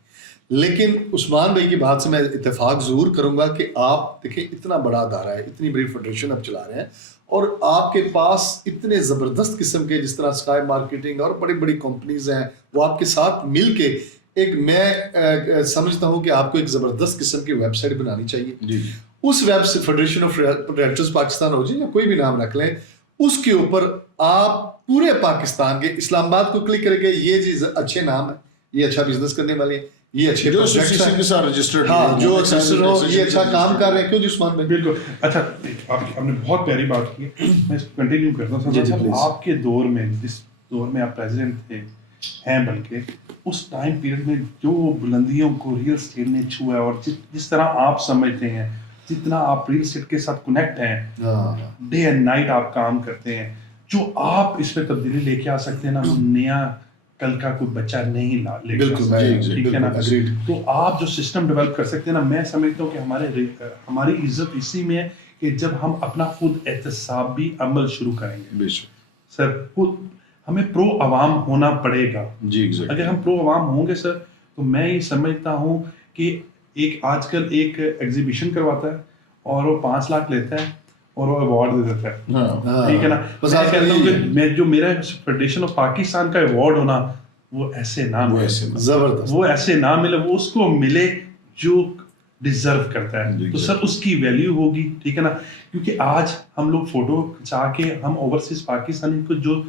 لیکن عثمان بھائی کی بات سے میں اتفاق ضرور کروں گا کہ آپ دیکھیں اتنا بڑا ادارہ ہے, اتنی بڑی فیڈریشن آپ چلا رہے ہیں اور آپ کے پاس اتنے زبردست قسم کے جس طرح اسکائی مارکیٹنگ اور بڑی بڑی کمپنیز ہیں وہ آپ کے ساتھ مل کے ایک میں سمجھتا ہوں کہ آپ کو ایک زبردست قسم کی ویب سائٹ بنانی چاہیے. جی اس ویب فیڈریشن آف ریئلٹرز پاکستان ہو جائے یا کوئی بھی نام رکھ لیں, اس کے اوپر آپ پورے پاکستان کے اسلام آباد کو کلک کریں گے یہ چیز اچھے نام ہے, یہ اچھا بزنس کرنے والے ہیں, یہ اچھے جو ایسوسیشن کے ساتھ رجسٹرڈ ہاں جو رجسٹر ہو یہ اچھا کام کر رہے ہیں. کیوں جی عثمان بھائی؟ بالکل. اچھا آپ نے بہت پیاری بات کی, میں اس کو کنٹینیو کرتا ہوں. آپ کے دور میں جس دور میں آپ پریزیڈنٹ تھے ہیں بلکہ اس ٹائم پیریڈ میں جو بلندیوں کو ریل اسٹیٹ نے چھوا ہے اور جس طرح آپ سمجھتے ہیں جتنا آپ ریل اسٹیٹ کے ساتھ کنیکٹ ہیں, ڈے اینڈ نائٹ آپ کام کرتے ہیں, جو آپ اس میں تبدیلی لے کے آ سکتے ہیں نا وہ نیا کل کا کوئی بچہ نہیں لے ٹھیک ہے نا. تو آپ جو سسٹم ڈیولپ کر سکتے ہیں نا, میں سمجھتا ہوں کہ ہماری عزت اسی میں ہے کہ جب ہم اپنا خود احتسابی عمل شروع کریں گے. سر ہمیں پرو عوام ہونا پڑے گا. اگر ہم پرو عوام ہوں گے سر تو میں یہ سمجھتا ہوں کہ ایک آج کل ایک ایگزیبیشن کرواتا ہے اور وہ 5 لاکھ لیتا ہے اور وہ ایوارڈ دے دیتا ہے, ٹھیک ہے نا. میں کہتا ہوں کہ میں جو میرا فیڈریشن آف پاکستان کا ایوارڈ ہونا وہ ایسے نہ ملے, وہ ایسے نہ ملے, وہ اس کو ملے جو ڈیزرو کرتا ہے. تو سر اس کی ویلیو ہوگی, ٹھیک ہے نا. کیونکہ آج ہم لوگ فوٹو کھچا کے ہم اوورسیز پاکستانی کو جو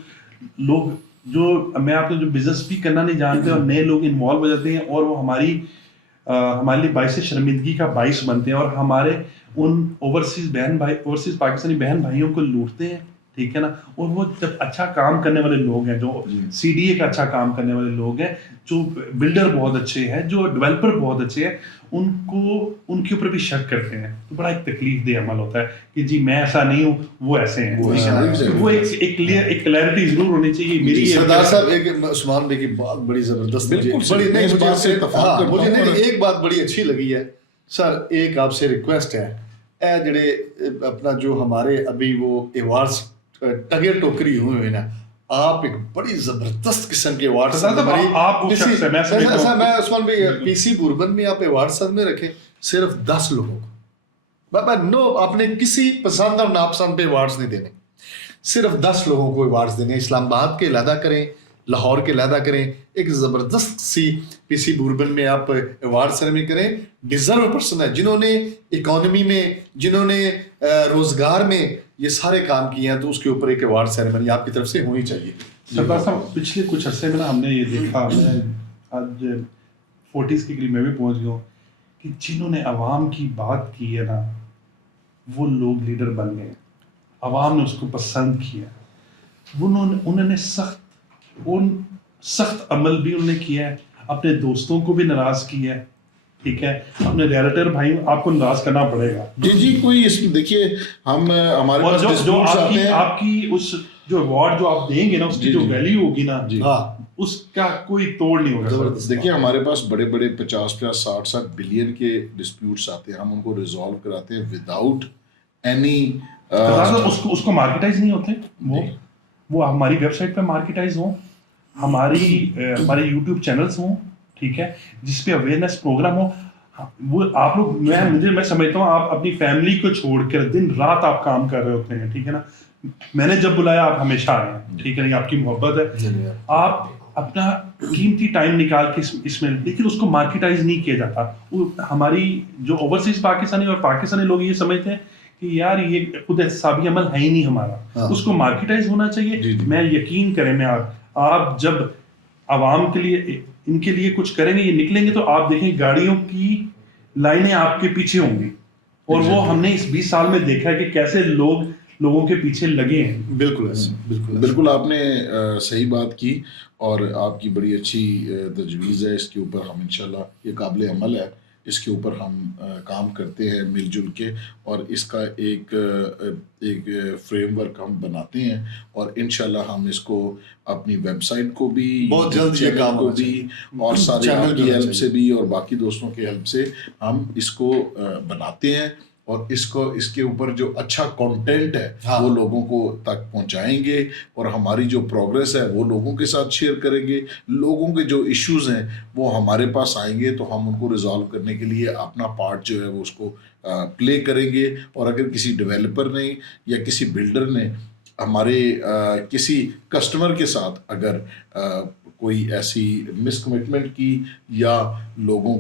لوگ جو میں آپ کو جو بزنس بھی کرنا نہیں جانتے اور نئے لوگ انوالو ہو جاتے ہیں اور وہ ہمارے لیے باعث شرمندگی کا باعث بنتے ہیں اور ہمارے ان اوورسیز پاکستانی بہن بھائیوں کو لوٹتے ہیں, ٹھیک ہے نا. اور وہ جب اچھا کام کرنے والے لوگ ہیں, جو سی ڈی اے کا اچھا کام کرنے والے لوگ ہیں, جو بلڈر بہت اچھے ہیں, جو ڈیولپر بہت اچھے ہیں, ان کے اوپر بھی شک کرتے ہیں تو بڑا ایک تکلیف دہ عمل ہوتا ہے کہ جی میں ایسا نہیں ہوں وہ ایسے ہیں. وہ ایک کلیئرٹی ضرور ہونی چاہیے. میری سردار صاحب ایک عثمان بھائی کی بات بڑی زبردست, مجھے ایک بات بڑی اچھی لگی ہے سر. ایک آپ سے ریکویسٹ ہے, اے جڑے اپنا جو ہمارے ابھی وہ ایوارڈس ٹگے ٹوکری ہوئے ہیں نا, آپ ایک بڑی زبردست قسم کے ایوارڈ میں عثمان بھائی پی سی بوربن میں آپ ایوارڈ سب میں رکھیں صرف 10 لوگوں کو. بابا نو آپ نے کسی پسند اور ناپسند پہ ایوارڈس نہیں دینے, صرف 10 لوگوں کو ایوارڈس دینے. اسلام آباد کے علیحدہ کریں, لاہور کے علیحدہ کریں, ایک زبردست سی پی سی بوربن میں آپ ایوارڈ سیریمنی کریں. ڈیزرو پرسن ہے جنہوں نے اکانومی میں, جنہوں نے روزگار میں یہ سارے کام کیے ہیں, تو اس کے اوپر ایک ایوارڈ سیریمنی آپ کی طرف سے ہونی چاہیے. سردار صاحب پچھلے کچھ عرصے میں نا ہم نے یہ دیکھا, میں آج 40s کے قریب میں بھی پہنچ گیا ہوں کہ جنہوں نے عوام کی بات کی ہے نا وہ لوگ لیڈر بن گئے, عوام نے اس کو پسند کیا, انہوں نے سخت عمل بھی انہوں نے کیا ہے, اپنے دوستوں کو بھی ناراض کیا ہے, ٹھیک ہے, اپنے ریلیٹر بھائی آپ کو ناراض کرنا پڑے گا. جی کوئی اس میں دیکھیے ہم ہمارے پاس ڈسپیوٹس آتے ہیں, آپ کی اس جو ایوارڈ جو آپ دیں گے نا اس کی جو ویلیو ہوگی نا اس کا کوئی توڑ نہیں ہوگا. دیکھیے ہمارے پاس بڑے 50-60 بلین کے ڈسپیوٹس آتے ہیں, ہم ان کو ریزالو کراتے ہیں وداؤٹ اینی اس کو مارکیٹائز نہیں ہوتے, وہ ہماری ویب سائٹ پہ مارکیٹائز ہوں, ہمارے یوٹیوب چینلز ہوں, ٹھیک ہے, جس پہ اویئرنیس پروگرام ہو. وہ آپ لوگ میں سمجھتا ہوں آپ اپنی فیملی کو چھوڑ کر دن رات آپ کام کر رہے ہوتے ہیں, ٹھیک ہے نا. میں نے جب بلایا آپ ہمیشہ آئے ہیں, ٹھیک ہے نا, آپ کی محبت ہے, آپ اپنا قیمتی ٹائم نکال کے اس میں, لیکن اس کو مارکیٹائز نہیں کیا جاتا. ہماری جو اوورسیز پاکستانی اور پاکستانی لوگ یہ سمجھتے ہیں کہ یار یہ خود احتسابی عمل ہے ہی نہیں ہمارا, اس کو مارکیٹائز ہونا چاہیے. میں یقین کریں میں آپ جب عوام کے لیے ان کے لیے کچھ کریں گے, یہ نکلیں گے, تو آپ دیکھیں گاڑیوں کی لائنیں آپ کے پیچھے ہوں گی, اور وہ ہم نے اس 20 سال میں دیکھا ہے کہ کیسے لوگوں کے پیچھے لگے ہیں. بالکل آپ نے صحیح بات کی, اور آپ کی بڑی اچھی تجویز ہے. اس کے اوپر ہم انشاءاللہ, یہ قابل عمل ہے, اس کے اوپر ہم کام کرتے ہیں مل جل کے, اور اس کا ایک فریم ورک ہم بناتے ہیں, اور انشاءاللہ ہم اس کو اپنی ویب سائٹ کو بھی بہت جلد یہ کام کو بھی, اور سارے آپ کی ہیلپ سے بھی اور باقی دوستوں کی ہیلپ سے ہم اس کو بناتے ہیں, اور اس کے اوپر جو اچھا کنٹینٹ ہے وہ لوگوں کو تک پہنچائیں گے, اور ہماری جو پروگریس ہے وہ لوگوں کے ساتھ شیئر کریں گے. لوگوں کے جو ایشوز ہیں وہ ہمارے پاس آئیں گے, تو ہم ان کو ریزالو کرنے کے لیے اپنا پارٹ جو ہے وہ اس کو پلے کریں گے. اور اگر کسی ڈیولپر نے یا کسی بلڈر نے ہمارے کسی کسٹمر کے ساتھ اگر کوئی ایسی مس کمٹمنٹ کی یا لوگوں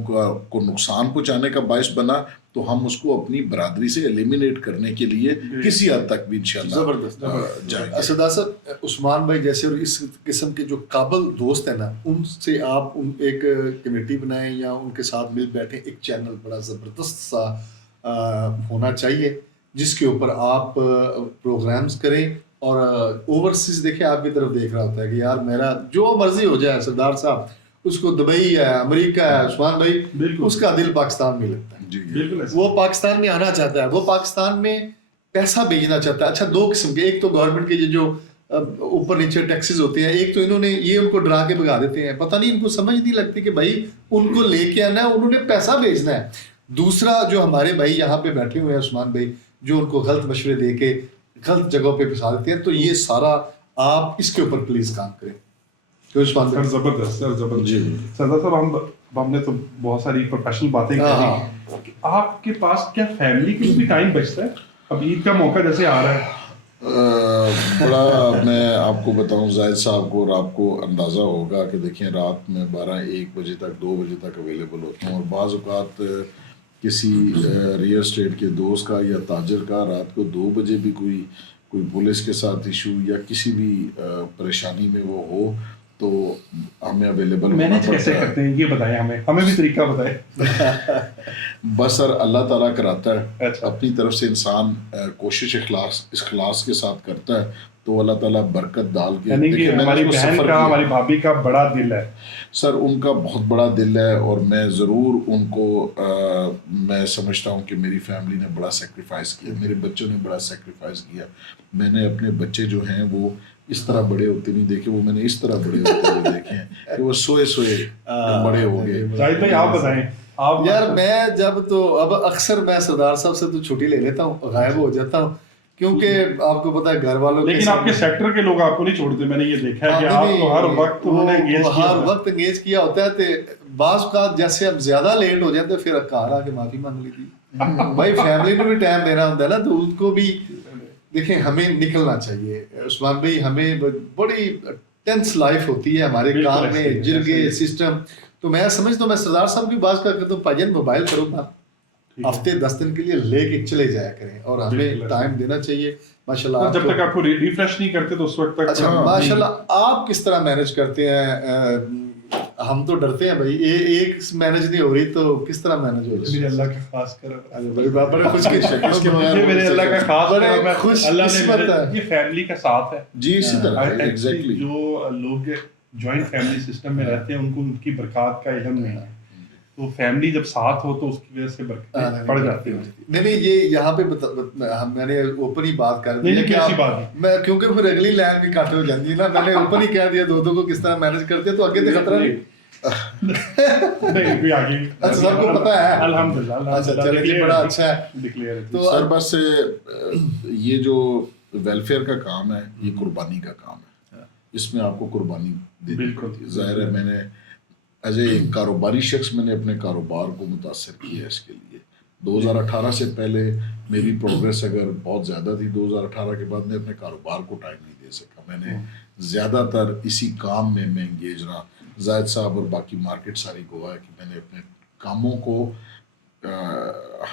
کو نقصان پہنچانے کا باعث بنا, تو ہم اس کو اپنی برادری سے ایلیمینیٹ کرنے کے لیے کسی حد تک بھی انشاءاللہ زبردست جائیں گے. سردار صاحب, عثمان بھائی جیسے اور اس قسم کے جو قابل دوست ہیں نا, ان سے آپ ایک کمیٹی بنائیں یا ان کے ساتھ مل بیٹھیں, ایک چینل بڑا زبردست سا ہونا چاہیے جس کے اوپر آپ پروگرامز کریں. اور اوورسیز دیکھیں, آپ کی طرف دیکھ رہا ہوتا ہے کہ یار میرا جو مرضی ہو جائے سردار صاحب, اس کو دبئی ہے, امریکہ ہے, عثمان بھائی اس کا دل پاکستان میں لگتا ہے, وہ پاکستان میں آنا چاہتا ہے, وہ پاکستان میں پیسہ بھیجنا چاہتا ہے. اچھا, دو قسم کے, ایک تو گورنمنٹ کے جو اوپر نیچے ٹیکسز ہوتے ہیں, ایک تو انہوں نے یہ ان کو ڈرا کے بھگا دیتے ہیں, پتہ نہیں ان کو سمجھ نہیں لگتی کہ بھائی ان کو لے کے آنا ہے, انہوں نے پیسہ بھیجنا ہے. دوسرا جو ہمارے بھائی یہاں پہ بیٹھے ہوئے ہیں عثمان بھائی, جو ان کو غلط مشورے دے کے غلط جگہوں پہ پھنسا دیتے ہیں, تو یہ سارا آپ اس کے اوپر پلیز کام کریں. سر زبردست, سر زبردست. سردار صاحب ہم نے تو بہت ساری پروفیشنل باتیں کی, آپ کے پاس کیا فیملی کے لیے بھی ٹائم بچتا ہے؟ اب عید کا موقع جیسے آ رہا ہے, بڑا میں آپ کو بتاؤں زاہد صاحب کو, اور آپ کو اندازہ ہوگا کہ دیکھیں رات میں 12-1 بجے تک 2 بجے تک اویلیبل ہوتا ہوں, اور بعض اوقات کسی ریئل اسٹیٹ کے دوست کا یا تاجر کا رات کو 2 بجے بھی کوئی پولیس کے ساتھ ایشو یا کسی بھی پریشانی میں وہ ہو, تو ہمیں اویلیبل مینیج کیسے کرتے ہیں یہ بتائیں, ہمیں بھی طریقہ بتائیں. بس سر اللہ تعالیٰ کراتا ہے, اپنی طرف سے انسان کوشش اخلاص کے ساتھ کرتا ہے, تو اللہ تعالیٰ برکت ڈال کے. یعنی کہ ہماری بہن کا, ہماری بھابھی کا بڑا دل ہے سر, ان کا بہت بڑا دل ہے, اور میں ضرور ان کو میں سمجھتا ہوں کہ میری فیملی نے بڑا سیکریفائس کیا, میرے بچوں نے بڑا سیکریفائس کیا. میں نے اپنے بچے جو ہیں وہ اس طرح بڑے ہوتے نہیں دیکھے, وہ میں نے اس طرح بڑے ہوتے ہوئے دیکھے ہیں کہ وہ سوئے بڑے ہو گئے. زاہد بھائی آپ بتائیں. یار میں جب تو اب اکثر میں سردار صاحب سے تو چھٹی لے لیتا ہوں, غائب ہو جاتا ہوں, کیونکہ آپ کو پتا ہے گھر والوں, لیکن آپ کے سیکٹر کے لوگ آپ کو نہیں چھوڑتے, میں نے یہ دیکھا ہے کہ آپ کو ہر وقت انگیج کیا ہوتا ہے. تو بعض اوقات جیسے اب زیادہ لیٹ ہو جاتے پھر کار آ کے معافی مانگ لی تھی. بھائی فیملی نے بھی ٹائم دینا ہوتا ہے نا, تو ان کو بھی دیکھیں ہمیں نکلنا چاہیے. عثمان بھائی ہمیں بڑی ٹینس لائف ہوتی ہے ہمارے کام میں, جرگے سسٹم. تو میں سمجھتا ہوں, میں سردار صاحب کی بات کرتا ہوں, پاجن موبائل کرو نا, ہفتے 10 دن کے لیے لے کے چلے جایا کریں, اور ہمیں ٹائم دینا چاہیے. ماشاءاللہ جب تک آپ کو ریفریش نہیں کرتے تو اس وقت تک. اچھا ماشاءاللہ آپ کس طرح مینج کرتے ہیں؟ ہم تو ڈرتے ہیں بھائی, ایک مینج نہیں ہو رہی تو کس طرح مینج ہو جائے؟ میرے اللہ کا خاص کرم, بڑے خوش میرے اللہ کا خاص کرم ہے, خوش اللہ قسمت نے ہے, یہ فیملی کا ساتھ ہے. جی اسی طرح ایگزیکٹلی, جو لوگ جوائنٹ فیملی سسٹم میں رہتے ہیں ان کو ان کی برکات کا علم نہیں ہے, تو فیملی جب ساتھ ہو تو اس کی وجہ سے برکت پڑ جاتی ہے. نہیں یہ یہاں پہ میں نے اوپن ہی بات کر دی میں, کیونکہ پھر اگلی لائن بھی کٹ ہو جاتی ہے نا. میں نے اوپن ہی کہہ دیا دو کو کس طرح مینج کرتے ہیں, تو آگے تو خطرہ نہیں. اچھا سب کو پتا ہے, الحمدللہ. اچھا چلے بڑا اچھا ہے. تو سر بس یہ جو ویلفیئر کا کام ہے یہ قربانی کا کام ہے, اس میں آپ کو قربانی دینی پڑتی ہے. ظاہر ہے میں نے ایز اے کاروباری شخص میں نے اپنے کاروبار کو متاثر کیا ہے اس کے لیے. 2018 سے پہلے میری پروگریس اگر بہت زیادہ تھی, 2018 کے بعد میں اپنے کاروبار کو ٹائم نہیں دے سکا. میں نے زیادہ تر اسی کام میں انگیج رہا. زاہد صاحب اور باقی مارکیٹ ساری گواہ ہے کہ میں نے اپنے کاموں کو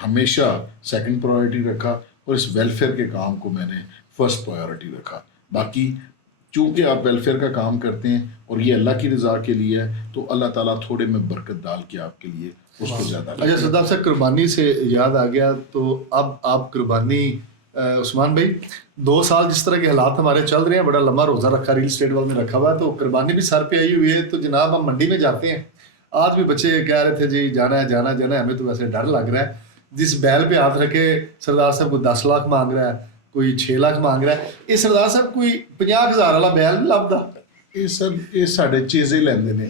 ہمیشہ سیکنڈ پرائرٹی رکھا, اور اس ویلفیئر کے کام کو میں نے فرسٹ پرائیورٹی رکھا. باقی چونکہ آپ ویلفیئر کا کام کرتے ہیں اور یہ اللہ کی رضا کے لیے ہے تو اللہ تعالیٰ تھوڑے میں برکت ڈال کے آپ کے لیے اس کو زیادہ. اچھا سردار صاحب قربانی سے یاد آ گیا تو اب آپ قربانی عثمان بھائی 2 سال جس طرح کے حالات ہمارے چل رہے ہیں, بڑا لمبا روزہ رکھا ریل اسٹیٹ والوں نے رکھا ہوا ہے, تو قربانی بھی سر پہ آئی ہوئی ہے. تو جناب ہم منڈی میں جاتے ہیں, آج بھی بچے کہہ رہے تھے جی جانا ہے جانا جانا ہے, ہمیں تو ویسے ڈر لگ رہا ہے. جس بیل پہ ہاتھ رکھے سردار صاحب کو 10 لاکھ مانگ رہا ہے, کوئی 6 لاکھ مانگ رہا ہے. یہ سردار صاحب کوئی 50,000 والا بیل نہیں لبدا. یہ سر یہ ساڑھے چیزیں لیندے نے.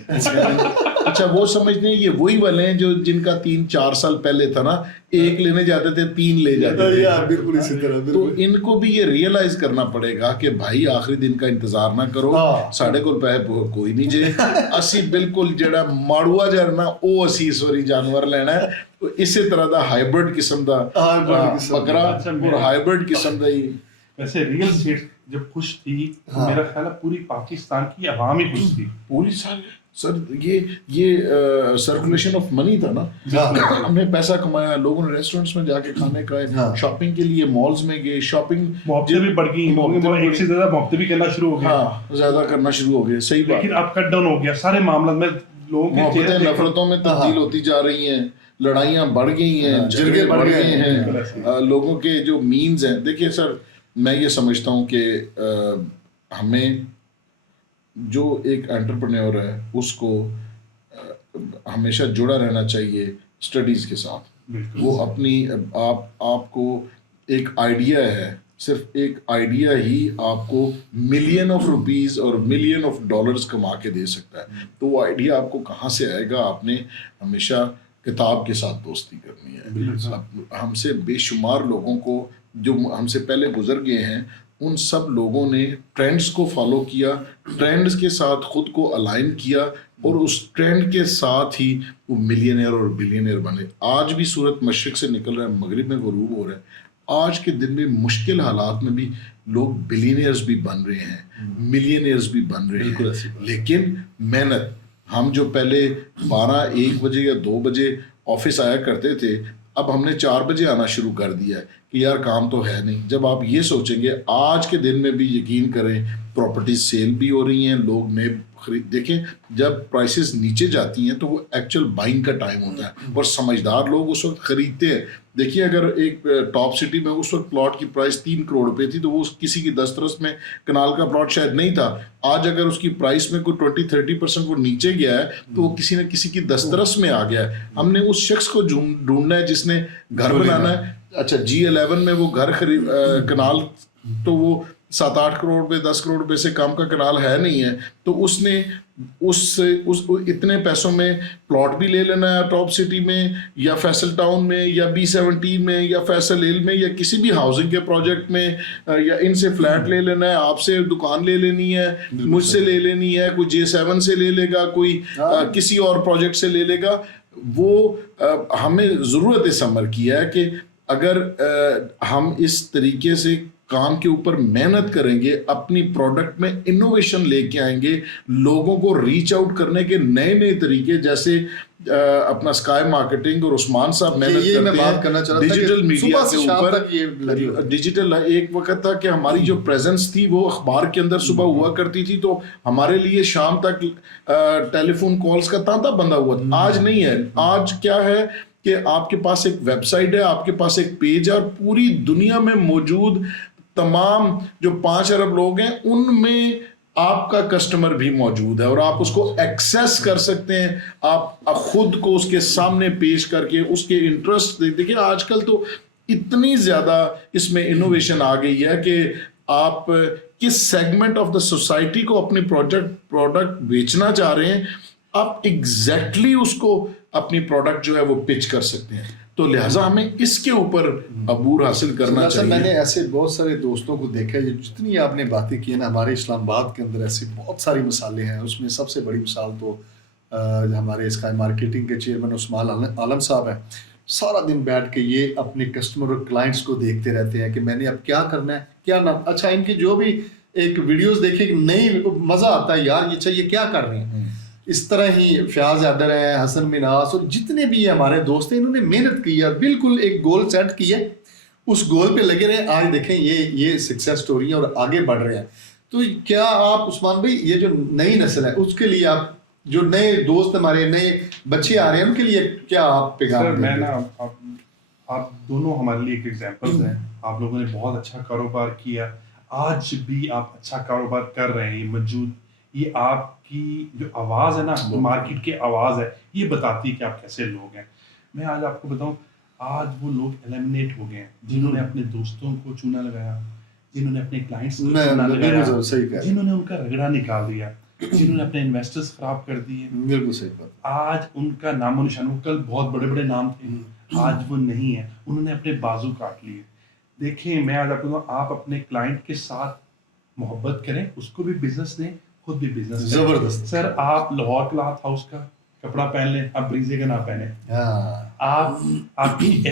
اچھا وہ سمجھتے ہیں یہ وہی والے ہیں جو جن کا 3-4 سال پہلے تھا نا, ایک لینے جاتے تھے 3 لے جاتے تھے. بالکل اسی طرح. تو ان کو بھی یہ ریئلائز کرنا پڑے گا کہ بھائی آخری دن کا انتظار نہ کرو, ساڑھے کول پیسے کوئی نہیں جے, اسی بالکل جڑا ماڑوا جڑنا او اسی اس واری جانور لینا ہے. تو اسی طرح دا ہائیبرڈ قسم دا بکرا اور ہائیبرڈ قسم دا ہی. ویسے ریئل اسٹیٹ جب خوش تھی تو میرا خیال ہے پوری پاکستان کی عوام ہی خوش تھی. پوری سر یہ سرکولیشن آف منی تھا نا, ہم نے پیسہ کمایا, لوگوں نے ریسٹورینٹس میں جا کے کھانے کھائے, شاپنگ کے لیے مالز میں گئے, شاپنگ محبتیں بھی بڑھ گئی, ایک سے زیادہ محبتیں بھی کرنا شروع ہو گئے. ہاں زیادہ کرنا شروع ہو گئے, صحیح بات. لیکن اب کٹ ڈاؤن ہو گیا سارے معاملات میں, لوگوں کی محبتیں نفرتوں میں تبدیل ہوتی جا رہی ہیں, لڑائیاں بڑھ گئی ہیں, جھگڑے بڑھ گئے ہیں, لوگوں کے جو مینز ہیں. دیکھیے سر میں یہ سمجھتا ہوں کہ ہمیں جو ایک انٹرپرینور ہے اس کو ہمیشہ جڑا رہنا چاہیے اسٹڈیز کے ساتھ. وہ اپنی آپ کو ایک آئیڈیا ہے, صرف ایک آئیڈیا ہی آپ کو ملین آف روپیز اور ملین آف ڈالرز کما کے دے سکتا ہے. تو وہ آئیڈیا آپ کو کہاں سے آئے گا؟ آپ نے ہمیشہ کتاب کے ساتھ دوستی کرنی ہے. ہم سے بے شمار لوگوں کو جو ہم سے پہلے گزر گئے ہیں, ان سب لوگوں نے ٹرینڈز کو فالو کیا, ٹرینڈز کے ساتھ خود کو الائن کیا, اور اس ٹرینڈ کے ساتھ ہی وہ ملینئر اور بلینئر بنے. آج بھی سورج مشرق سے نکل رہا ہے, مغرب میں غروب ہو رہا ہے. آج کے دن میں مشکل حالات میں بھی لوگ بلینئرز بھی بن رہے ہیں, ملینئرز بھی بن رہے ہیں, لیکن محنت. ہم جو پہلے 12-1 بجے یا 2 بجے آفس آیا کرتے تھے, اب ہم نے 4 بجے آنا شروع کر دیا ہے کہ یار کام تو ہے نہیں. جب آپ یہ سوچیں گے, آج کے دن میں بھی یقین کریں پراپرٹیز سیل بھی ہو رہی ہیں, لوگ نئے خرید. دیکھیں جب پرائسز نیچے جاتی ہیں تو وہ ایکچوئل بائنگ کا ٹائم ہوتا ہے, اور سمجھدار لوگ اس وقت خریدتے ہیں. دیکھیے اگر ایک ٹاپ سٹی میں اس وقت پلاٹ کی پرائس 3 کروڑ روپے تھی تو وہ کسی کی دسترس میں کنال کا پلاٹ شاید نہیں تھا. آج اگر اس کی پرائس میں کوئی 20-30% وہ نیچے گیا ہے تو وہ کسی نہ کسی کی دسترس میں آ گیا ہے. ہم نے اس شخص کو ڈھونڈنا ہے جس نے گھر بنانا ہے. اچھا G11 میں وہ گھر کنال تو وہ 7-8 کروڑ روپے 10 کروڑ روپے سے کم کا کنال ہے نہیں ہے, تو اس نے اس اتنے پیسوں میں پلاٹ بھی لے لینا ہے ٹاپ سٹی میں یا فیصل ٹاؤن میں یا B17 میں یا فیصل ہل میں یا کسی بھی ہاؤسنگ کے پروجیکٹ میں, یا ان سے فلیٹ لے لینا ہے, آپ سے دکان لے لینی ہے, مجھ سے لے لینی ہے, کوئی J7 سے لے لے گا, کوئی کسی اور پروجیکٹ سے لے لے گا. وہ ہمیں ضرورت اس عمر کی ہے کہ اگر ہم اس طریقے سے کام کے اوپر محنت کریں گے, اپنی پروڈکٹ میں انوویشن لے کے آئیں گے, لوگوں کو ریچ آؤٹ کرنے کے نئے نئے طریقے, جیسے اپنا اسکائی مارکیٹنگ اور عثمان صاحب محنت کرتے ہیں ڈیجیٹل میڈیا کے اوپر. ڈیجیٹل ایک وقت تھا کہ ہماری جو پریزنس تھی وہ اخبار کے اندر صبح ہوا کرتی تھی, تو ہمارے لیے شام تک ٹیلی فون کالز کا تانتا بندہ ہوا تھا. آج نہیں ہے. آج کیا ہے کہ آپ کے پاس ایک ویب سائٹ ہے, آپ کے پاس ایک پیج ہے, اور پوری دنیا میں موجود تمام جو 5 ارب لوگ ہیں ان میں آپ کا کسٹمر بھی موجود ہے, اور آپ اس کو ایکسیس کر سکتے ہیں. آپ خود کو اس کے سامنے پیش کر کے اس کے انٹرسٹ دیکھیں. آج کل تو اتنی زیادہ اس میں انوویشن آ گئی ہے کہ آپ کس سیگمنٹ آف دا سوسائٹی کو اپنی پروڈکٹ بیچنا چاہ رہے ہیں, آپ ایگزیکٹلی اس کو اپنی پروڈکٹ جو ہے وہ پچ کر سکتے ہیں. تو لہٰذا ہمیں اس کے اوپر عبور حاصل کرنا چاہیے. میں نے ایسے بہت سارے دوستوں کو دیکھا ہے, جتنی آپ نے باتیں کی ہیں نا, ہمارے اسلام آباد کے اندر ایسی بہت ساری مثالیں ہیں. اس میں سب سے بڑی مثال تو ہمارے اسکائی مارکیٹنگ کے چیئرمین عثمان عالم صاحب ہیں. سارا دن بیٹھ کے یہ اپنے کسٹمر اور کلائنٹس کو دیکھتے رہتے ہیں کہ میں نے اب کیا کرنا ہے کیا نہ. اچھا ان کی جو بھی ایک ویڈیوز دیکھیں کہ نئی مزہ آتا ہے یار, یہ کیا کر رہے ہیں. اس طرح ہی فیاض حیدر ہے, حسن مناس اور جتنے بھی ہمارے دوست ہیں, انہوں نے محنت کی ہے, بالکل ایک گول سیٹ کیا, اس گول پہ لگے رہے. آج دیکھیں یہ سکسیس سٹوری ہے اور آگے بڑھ رہے ہیں. تو کیا آپ عثمان بھائی یہ جو نئی نسل ہے اس کے لیے آپ جو نئے دوست ہمارے نئے بچے آ رہے ہیں ان کے لیے کیا آپ پیغام سر دیں میں گے؟ نا آپ دونوں ہمارے لیے ایک ایگزامپلز ہیں. آپ لوگوں نے بہت اچھا کاروبار کیا, آج بھی آپ اچھا کاروبار کر رہے ہیں. یہ موجود یہ آپ کی جو آواز ہے نا, مارکیٹ کی آواز ہے, یہ بتاتی ہے کہ آپ کیسے لوگ ہیں. میں آج آپ کو بتاؤں, آج وہ لوگ ایلیمنیٹ ہو گئے ہیں جنہوں نے اپنے دوستوں کو چونا لگایا, جنہوں نے اپنے کلائنٹس کو چونا لگایا, جنہوں نے ان کا رگڑا نکال دیا, جنہوں نے اپنے انویسٹرز خراب کر دیے. بالکل صحیح بات. آج ان کا نام و نشان, وہ کل بہت بڑے بڑے نام تھے, آج وہ نہیں ہے. انہوں نے اپنے بازو کاٹ لیے. دیکھیں میں آج آپ کو آپ اپنے کلائنٹ کے ساتھ محبت کریں, اس کو بھی بزنس دیں, خود بھی بزنس کریں. زبردست. سر آپ لاہور کلاتھ ہاؤس کا کپڑا پہن لیں, آپ بریزے کا نہ پہنیں. آپ کی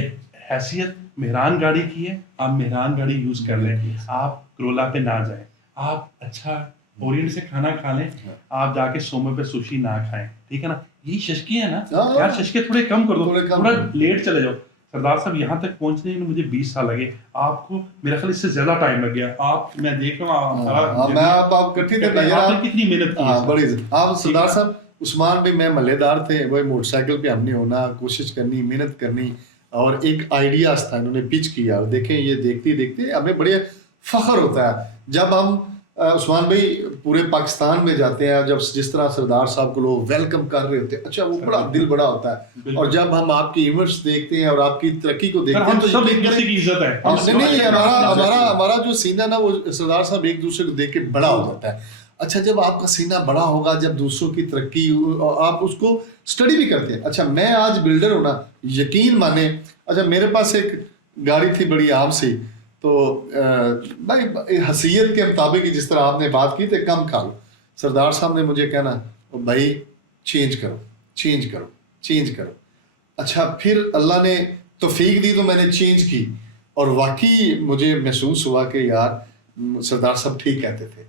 حیثیت مہران گاڑی کی ہے, آپ مہران گاڑی یوز کر لیں. آپ کرولا پہ نہ جائیں, آپ اچھا اورینٹ سے کھانا کھا لیں, آپ جا کے سومے پہ سوشی نہ کھائیں. ٹھیک ہے نا, یہی ششکی ہے نا یار, ششکے تھوڑے کم کر دو, تھوڑا لیٹ چلے جاؤ. سردار صاحب یہاں تک پہنچنے میں مجھے 20 سال لگے, آپ کو میرا خیال اس سے زیادہ ٹائم لگ گیا. آپ میں دیکھ رہا ہوں آپ کتنی محنت کی. آپ سردار صاحب عثمان بھائی میں ملے دار تھے, وہ موٹر سائیکل پہ ہم نے ہونا, کوشش کرنی, محنت کرنی, اور ایک آئیڈیاز تھا انہوں نے پچ کیا. اور دیکھیں یہ دیکھتے دیکھتے ہمیں بڑے فخر ہوتا ہے جب ہم عثمان بھائی پورے پاکستان میں جاتے ہیں, جب جس طرح سردار صاحب کو لوگ ویلکم کر رہے ہوتے ہیں, اچھا وہ بڑا دل بڑا ہوتا ہے. اور جب ہم آپ کی ایونٹس دیکھتے ہیں اور آپ کی ترقی کو دیکھتے ہیں تو سب ایک دوسرے کی عزت ہے. ہمارا جو سینہ نا وہ سردار صاحب ایک دوسرے کو دیکھ کے بڑا ہو جاتا ہے. اچھا جب آپ کا سینہ بڑا ہوگا, جب دوسروں کی ترقی آپ اس کو اسٹڈی بھی کرتے ہیں. اچھا میں آج بلڈر ہوں نا, یقین مانے, اچھا میرے پاس ایک گاڑی تھی بڑی عام سی, تو بھائی حیثیت کے مطابق جس طرح آپ نے بات کی تھی کم کھا لو. سردار صاحب نے مجھے کہنا بھائی چینج کرو چینج کرو چینج کرو. اچھا پھر اللہ نے توفیق دی تو میں نے چینج کی, اور واقعی مجھے محسوس ہوا کہ یار سردار صاحب ٹھیک کہتے تھے.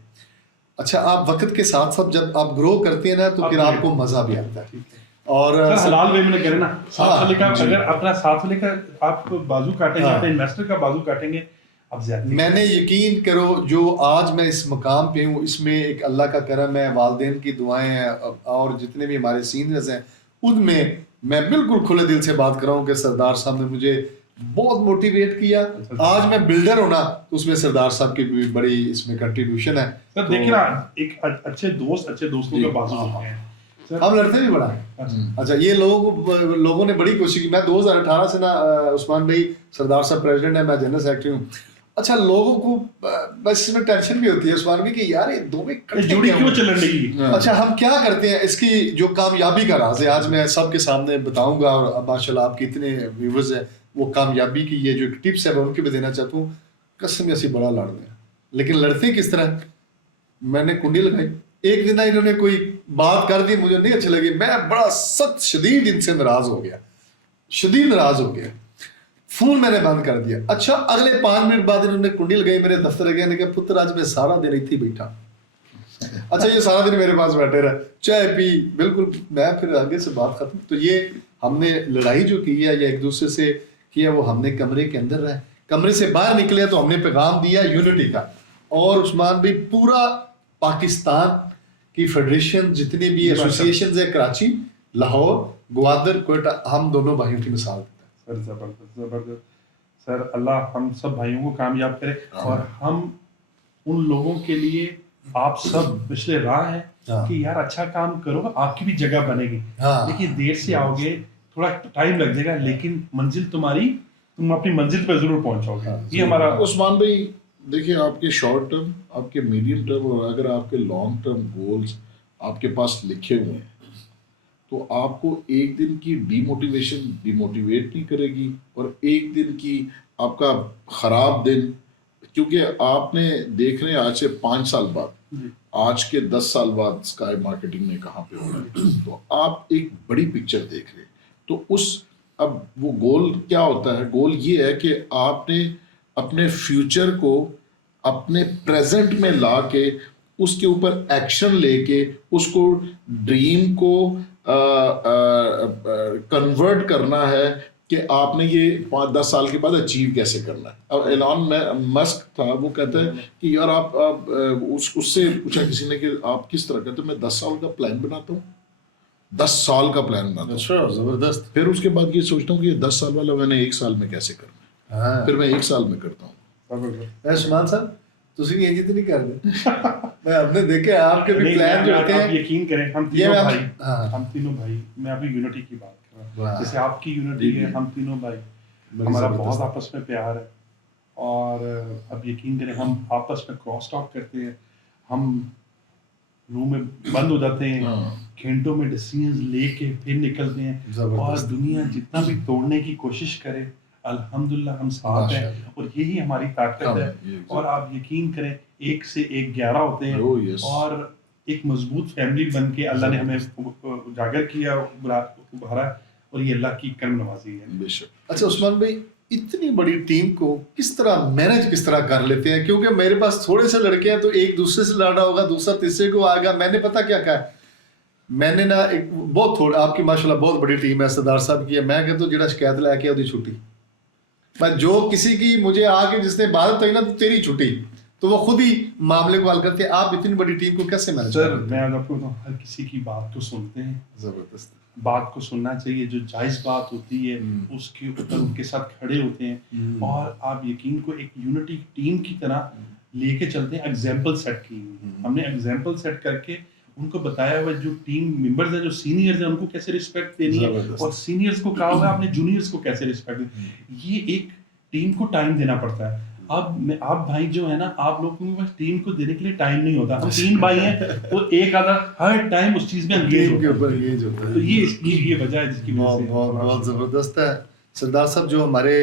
اچھا آپ وقت کے ساتھ ساتھ جب آپ گرو کرتے ہیں نا تو پھر آپ کو مزہ بھی آتا ہے. اور حلال وے میں کریں نا, ساتھ والے کا اگر اپنا ساتھ والے کا آپ بازو کاٹیں گے, اپنے انویسٹر کا بازو کاٹیں گے, اب زیادہ میں نے یقین کرو جو آج میں اس مقام پہ ہوں اس میں ایک اللہ کا کرم ہے, والدین کی دعائیں ہیں, اور جتنے بھی ہمارے سینئرز ہیں ان میں بالکل کھلے دل سے بات کر رہا ہوں کہ سردار صاحب نے مجھے بہت موٹیویٹ کیا. آج میں بلڈر ہونا تو اس میں سردار صاحب کی بھی بڑی اس میں کنٹریبیوشن ہے. سر دیکھیں نا, ایک اچھے دوستوں کا بازو ہوتے ہیں. ہم لڑتے بھی بڑا ہے. اچھا یہ لوگوں نے بڑی کوشش کی. میں 2018 سے نا عثمان بھائی سردار صاحب پریزیڈنٹ ہے, میں جنرل سیکرٹری ہوں. اچھا لوگوں کو بس اس میں ٹینشن بھی ہوتی ہے عثمان بھائی کہ یار یہ دو میں جوڑی کیوں چل رہی ہے. اچھا ہم کیا کرتے ہیں, اس کی جو کامیابی کا راز ہے آج میں سب کے سامنے بتاؤں گا, اور ماشاء اللہ آپ کے اتنے ویورز ہیں, وہ کامیابی کی یہ جو ٹپس ہے میں ان کے بھی دینا چاہتا ہوں. قسم ایسی بڑا لڑتے ہیں, لیکن لڑتے کس طرح, میں نے کنڈی لگائی, ایک دن انہوں نے کوئی بات کر دی مجھے نہیں اچھی لگی, میں بڑا سخت شدید ان سے ناراض ہو گیا, شدید ناراض ہو گیا, فون میں نے بند کر دیا. اچھا اگلے 5 منٹ بعد انہوں نے کنڈی لگائی, میرے دفتر گئے, نے کہا پتر آج میں سارا دن اتنی بیٹھا. اچھا یہ سارا دن میرے پاس بیٹھے رہا, چائے پی, بالکل میں پھر آگے سے بات ختم. تو یہ ہم نے لڑائی جو کی ہے یا ایک دوسرے سے کیا وہ ہم نے کمرے کے اندر رہے, کمرے سے باہر نکلے تو ہم نے پیغام دیا یونٹی کا. اور عثمان بھی پورا پاکستان کی فیڈریشن جتنے بھی ایسوسیشنز ہیں کراچی, لاہور, گوادر, کوئٹہ, ہم دونوں بھائیوں کی مثال دیتا ہے. سر زبردست زبردست. سر اللہ ہم سب بھائیوں کو کامیاب کرے, اور ہم ان لوگوں کے لیے آپ سب پچھلے راہ ہیں کہ یار اچھا کام کرو, آپ کی بھی جگہ بنے گی. دیکھیے دیر سے آؤ گے, تھوڑا ٹائم لگ جائے گا, لیکن منزل تمہاری, تم اپنی منزل پہ ضرور پہنچو گے. یہ ہمارا عثمان بھائی دیکھیں آپ کے شارٹ ٹرم, آپ کے میڈیم ٹرم, اور اگر آپ کے لانگ ٹرم گولز آپ کے پاس لکھے ہوئے ہیں تو آپ کو ایک دن کی ڈی موٹیویٹ نہیں کرے گی, اور ایک دن کی آپ کا خراب دن, کیونکہ آپ نے دیکھ رہے ہیں آج سے 5 سال بعد, آج کے 10 سال بعد اسکائی مارکیٹنگ میں کہاں پہ ہو رہا ہے, تو آپ ایک بڑی پکچر دیکھ رہے ہیں. تو اب وہ گول کیا ہوتا ہے, گول یہ ہے کہ آپ نے اپنے فیوچر کو اپنے پریزنٹ میں لا کے اس کے اوپر ایکشن لے کے اس کو ڈریم کو کنورٹ کرنا ہے کہ آپ نے یہ 5-10 سال کے بعد اچیو کیسے کرنا ہے. اب ایلان مسک تھا, وہ کہتا ہے کہ یار آپ اس سے پوچھا کسی نے کہ آپ کس طرح کہتے ہیں, میں 10 سال کا پلان بناتا ہوں, 10 سال کا پلان بناتا ہوں. اچھا, زبردست. پھر اس کے بعد یہ سوچتا ہوں کہ یہ 10 سال والا میں نے 1 سال میں کیسے کرنا ہے, پھر میں 1 سال میں کرتا ہوں. عثمان صاحب تسی بھی انجی تو نہیں کر دے, میں ہم نے دیکھے آپ کے بھی پلان جو ہوتے ہیں. یقین کریں ہم تینوں بھائی, میں ابھی یونٹی کی بات کر رہا ہوں, جیسے آپ کی یونٹی ہے, ہم تینوں بھائی, ہمارا بہت آپس میں پیار ہے. اور اب یقین کریں ہم آپس میں کراس ٹاک کرتے ہیں, ہم روم میں بند ہو جاتے ہیں, گھنٹوں میں ڈیسیژنز لے کے پھر نکلتے ہیں, اور دنیا جتنا بھی توڑنے کی کوشش کرے الحمدللہ ہم ساتھ ہیں, اور یہی ہماری طاقت ہے. اور آپ یقین کریں 1 سے 1 11 ہوتے ہیں, اور ایک مضبوط فیملی بن کے اللہ نے ہمیں اجاگر کیا, ابھارا, اور یہ اللہ کی کرم نوازی ہے. بے شک. اچھا عثمان بھائی, اتنی بڑی ٹیم کو کس طرح مینج کس طرح کر لیتے ہیں؟ کیونکہ میرے پاس تھوڑے سے لڑکے ہیں تو ایک دوسرے سے لڑا ہوگا, دوسرا تیسرے کو آئے گا. میں نے پتا کیا کہا, میں نے نا ایک بہت تھوڑا, آپ کی ماشاءاللہ بہت بڑی ٹیم ہے, سردار صاحب کی ہے, میں کہتا ہوں جڑا شکایت لے کے دی چھٹی, میں جو کسی کی مجھے آ کے جس نے بات ہوئی نا تو تیری چھٹی, تو وہ خود ہی معاملے کو حل کرتے ہیں. آپ اتنی بڑی ٹیم کو کیسے مینج کرتے ہیں؟ سر میں آپ کو بتاؤں, ہر کسی کی بات کو سنتے ہیں. زبردست. بات کو سننا چاہیے, جو جائز بات ہوتی ہے اس کے اوپر ان کے ساتھ کھڑے ہوتے ہیں, اور آپ یقین کو ایک یونٹی ٹیم کی طرح لے کے چلتے ہیں. ایگزامپل سیٹ کی, ہم نے ایگزامپل سیٹ کر کے ان کو بتایا ہوا جو ٹیم ممبرز ہیں, جو سینئرز ہیں, ان کو کیسے رسپیکٹ دینی ہے, اور سینئرز کو کہا ہوا اپنے جونیئرز کو کیسے رسپیکٹ دینی. یہ ایک ٹیم کو ٹائم دینا پڑتا ہے. اب آپ بھائی جو ہے نا, آپ لوگوں کے پاس ٹیم کو دینے کے لیے ٹائم نہیں ہوتا. ہم 3 بھائی ہیں تو ایک آدھا ہر ٹائم اس چیز میں انگیج ہوتا ہے, تو یہ وجہ ہے جس کی وجہ سے. بہت زبردست ہے. سردار صاحب جو ہمارے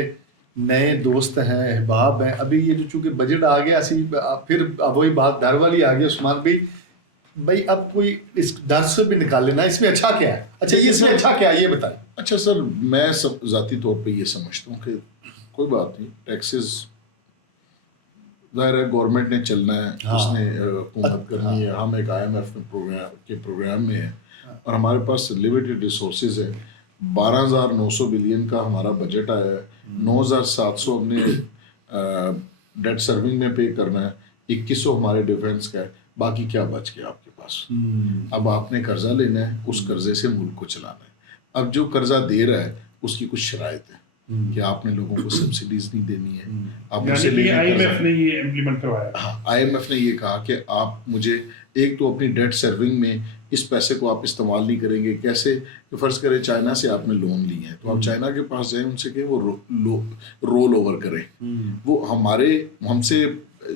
نئے دوست ہیں, احباب ہیں, ابھی یہ جو چونکہ بجٹ آ گیا اسی پھر اب وہی بات ڈر والی آ گئی. عثمان بھائی اب کوئی اس ڈر سے بھی نکال لینا, اس میں اچھا کیا ہے؟ اچھا یہ اس میں اچھا کیا ہے یہ بتائیں. اچھا سر, میں ذاتی طور پہ یہ سمجھتا ہوں کہ کوئی بات نہیں, ٹیکسز ظاہر ہے گورنمنٹ نے چلنا ہے, اس نے حکومت کرنی ہے. ہم ایک IMF کے پروگرام میں ہیں, اور ہمارے پاس لمیٹڈ ریسورسز ہیں. 12,900 بلین کا ہمارا بجٹ آیا ہے, 9,700 ہم نے ڈیٹ سرونگ میں پے کرنا ہے, 2,100 ہمارے ڈیفینس کا ہے, باقی کیا بچ گیا آپ کے پاس. اب آپ نے قرضہ لینا ہے, اس قرضے سے ملک کو چلانا ہے. اب جو قرضہ دے رہا ہے اس کی کچھ شرائط ہیں کہ آپ نے لوگوں کو سبسڈیز نہیں دینی ہے. آپ IMF نے یہ امپلیمنٹ کروایا. IMF نے یہ کہا کہ آپ مجھے ایک تو اپنی ڈیٹ سرونگ میں اس پیسے کو آپ استعمال نہیں کریں گے. کیسے کہ فرض کریں چائنا سے آپ نے لون لی ہے, تو آپ چائنا کے پاس جائیں, ان سے کہ وہ رول اوور کریں. وہ ہم سے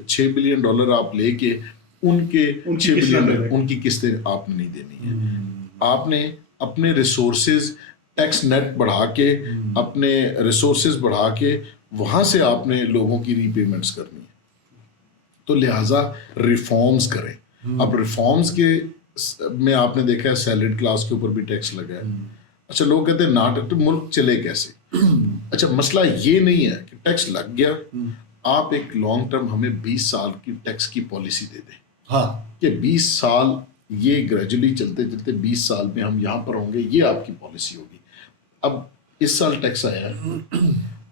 $6 بلین آپ لے کے ان کے 6 بلین ان کی قسطیں آپ نے نہیں دینی ہے. آپ نے اپنے ریسورسز ٹیکس نیٹ بڑھا کے, اپنے ریسورسز بڑھا کے وہاں سے آپ نے لوگوں کی ری پیمنٹس کرنی ہے. تو لہٰذا ریفارمز کریں. اب ریفارمز کے میں آپ نے دیکھا ہے سیلریڈ کلاس کے اوپر بھی ٹیکس لگا ہے. اچھا لوگ کہتے ہیں ناٹ, تو ملک چلے کیسے؟ اچھا مسئلہ یہ نہیں ہے کہ ٹیکس لگ گیا, آپ ایک لانگ ٹرم ہمیں 20 سال کی ٹیکس کی پالیسی دے دیں. ہاں کہ 20 سال یہ گریجولی چلتے چلتے 20 سال میں ہم یہاں پر ہوں گے, یہ آپ کی پالیسی ہوگی. اب اس سال ٹیکس آیا ہے,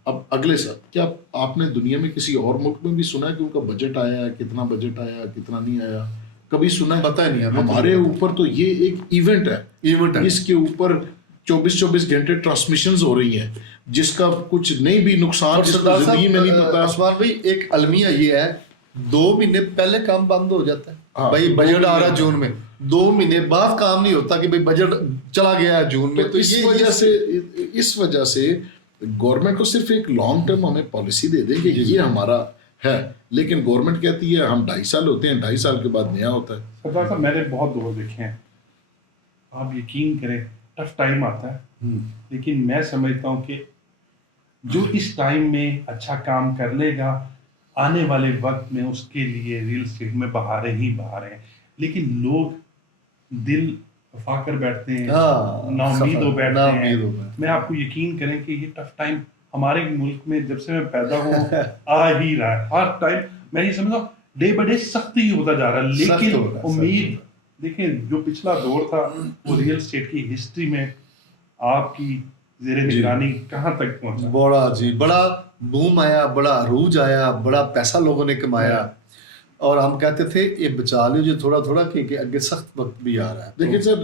اب اگلے سال کیا آپ نے دنیا میں کسی اور ملک میں بھی سنا ہے کہ ان کا بجٹ آیا ہے, کتنا بجٹ آیا, کتنا نہیں آیا, کبھی سنا ہے؟ پتہ ہی نہیں. ہمارے اوپر تو یہ ایک ایونٹ ہے, اس کے اوپر 24 گھنٹے ٹرانسمیشنز ہو رہی ہیں, جس کا کچھ نہیں بھی نقصان جس کو زندگی میں نہیں پتا. عثمان بھائی ایک المیہ یہ ہے, 2 مہینے پہلے کام بند ہو جاتا ہے. بھائی بجٹ آ رہا ہے جون میں, 2 مہینے بعد کام نہیں ہوتا کہ بھائی بجٹ چلا گیا ہے جون میں. تو اس وجہ سے گورنمنٹ کو صرف ایک لانگ ٹرم ہمیں پالیسی دے دیں کہ یہ ہمارا ہے, لیکن گورنمنٹ کہتی ہے ہم 2.5 سال ہوتے ہیں, 2.5 سال کے بعد نیا ہوتا ہے. سردار صاحب میں نے بہت دور دیکھے ہیں, آپ یقین کریں ٹف ٹائم آتا ہے, لیکن میں سمجھتا ہوں کہ جو اس ٹائم میں اچھا کام کر لے گا, آنے والے وقت میں اس کے لیے ریل اسٹیٹ میں بہاریں ہی بہاریں. لیکن لوگ دل افا کر بیٹھتے ہیں, نا امید ہو بیٹھتے ہیں. میں آپ کو یقین کریں کہ یہ ٹف ٹائم ہمارے ملک میں جب سے میں پیدا ہوں آ ہی رہا ہے. ہر ٹائم میں یہ سمجھتا ہوں ڈے بائی ڈے سختی ہوتا جا رہا ہے, لیکن امید دیکھیں جو پچھلا دور تھا وہ ریئل اسٹیٹ کی ہسٹری میں آپ کی زیر نگرانی کہاں تک پہنچا؟ بڑا جی بڑا بوم آیا, بڑا عروج آیا, بڑا پیسہ لوگوں نے کمایا, اور ہم کہتے تھے یہ بچا لو جو تھوڑا تھوڑا کہ آگے سخت وقت بھی آ رہا ہے. دیکھیں سر,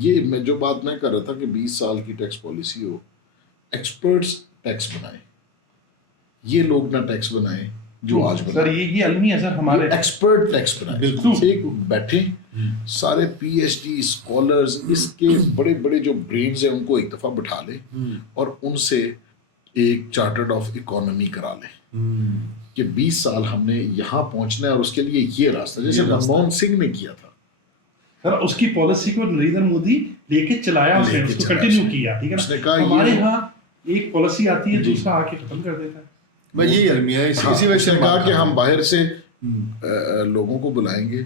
یہ میں جو بات میں کر رہا تھا کہ 20 سال کی ٹیکس پالیسی ہو, ایکسپرٹس ٹیکس بنائیں, یہ لوگ نہ ٹیکس بنائیں جو آج سر یہ علمی ہے سر ہمارے, ایکسپرٹ ٹیکس بنائیں. ایک بیٹھے سارے پی ایچ ڈی اسکالرز, اس کے بڑے بڑے جو برینز ہیں ان کو ایک دفعہ بٹھا لیں اور ان سے ایک چارٹرڈ آف اکانومی کرا لیں کہ 20 سال ہم نے یہاں پہنچنا ہے اور اس کے لیے یہ راستہ, جیسے منموہن سنگھ نے کیا تھا. سر اس کی پالیسی کو نریندر مودی لے کے چلایا, اس نے اس کو کنٹینیو کیا. ٹھیک ہے, ہمارے ہاں ایک پالیسی آتی ہے دوسرا آ کے ختم کر دیتا ہے. میں یہی المیہ ہے, اسی وجہ سے کہا کہ ہم باہر سے لوگوں کو بلائیں گے,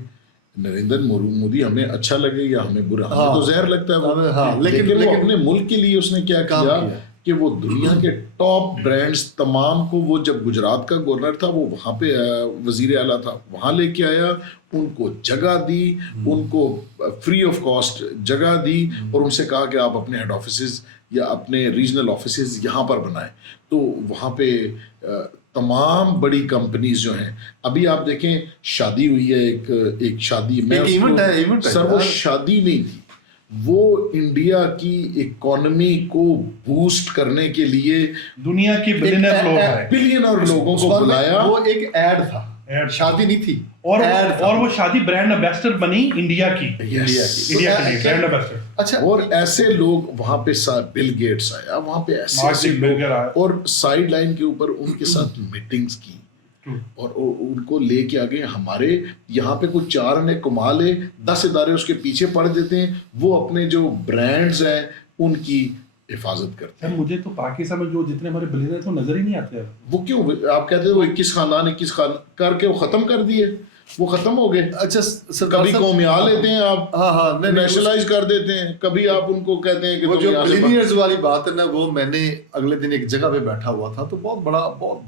نریندر مودی ہمیں اچھا لگے یا ہمیں برا, ہمیں تو زہر لگتا ہے وہ, لیکن وہ اپنے ملک کے لیے اس نے کیا کیا کہ وہ دنیا کے ٹاپ برانڈز تمام کو, وہ جب گجرات کا گورنر تھا وہ وہاں پہ وزیر اعلیٰ تھا, وہاں لے کے آیا, ان کو جگہ دی, ان کو فری آف کاسٹ جگہ دی, اور ان سے کہا کہ آپ اپنے ہیڈ آفیسز یا اپنے ریجنل آفیسز یہاں پر بنائیں. تو وہاں پہ تمام بڑی کمپنیز جو ہیں, ابھی آپ دیکھیں شادی ہوئی ہے, ایک شادی میں سر, وہ شادی نہیں تھی, وہ انڈیا کی اکانومی کو بوسٹ کرنے کے لیے دنیا کے بلینئر لوگوں کو بلایا. وہ ایک ایڈ تھا, شادی نہیں تھی, اور وہ شادی برانڈ امبیسڈر بنی انڈیا کی, انڈیا کے لیے برانڈ امبیسڈر. اچھا, اور ایسے لوگ وہاں پہ بل گیٹس آیا, وہاں پہ ایسے لوگ, اور سائڈ لائن کے اوپر ان کے ساتھ میٹنگز کی اور ان کو لے کے آگے. ہمارے یہاں پہ کچھ 4 نے کما لے, 10 ادارے اس کے پیچھے پڑ دیتے ہیں, وہ اپنے جو برانڈز ہیں ان کی حفاظت کرتے ہیں. مجھے تو پاکستان میں جو جتنے ہمارے بلیئر ہیں وہ نظر ہی نہیں آتے. وہ کیوں آپ کہتے ہیں وہ 21 خاندان کر کے وہ ختم کر دیے, وہ ختم ہو گئے. اچھا کبھی قومیاں لیتے ہیں آپ, ہاں نیشنلائز کر دیتے ہیں, کبھی آپ ان کو کہتے ہیں کہ وہ جو بلینئرز والی بات ہے نا, وہ میں نے اگلے دن ایک جگہ پہ بیٹھا ہوا تھا, تو بہت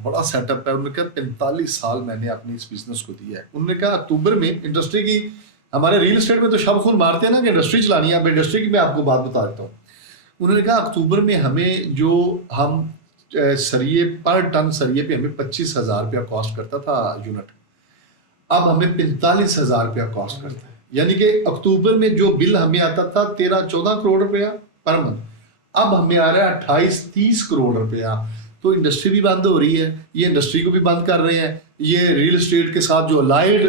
بڑا سیٹ اپ ہے. انہوں نے کہا 45 سال میں نے اپنی اس بزنس کو دیا ہے. انہوں نے کہا اکتوبر میں انڈسٹری کی, ہمارے ریل اسٹیٹ میں تو شب خون مارتے ہیں نا کہ انڈسٹری چلانی ہے, اب انڈسٹری کی میں آپ کو بات بتا دیتا ہوں. انہوں نے کہا اکتوبر میں ہمیں جو ہم سریے پر ٹن سریے پہ ہمیں 25,000 روپیہ کاسٹ کرتا تھا یونٹ, اب ہمیں 45,000 روپیہ کاسٹ کرتا ہے. یعنی کہ اکتوبر میں جو بل ہمیں آتا تھا 13-14 کروڑ روپیہ پر منتھ, اب ہمیں آ رہا ہے 28-30 کروڑ روپیہ. تو انڈسٹری بھی بند ہو رہی ہے, یہ انڈسٹری کو بھی بند کر رہے ہیں, یہ ریل اسٹیٹ کے ساتھ جو لائڈ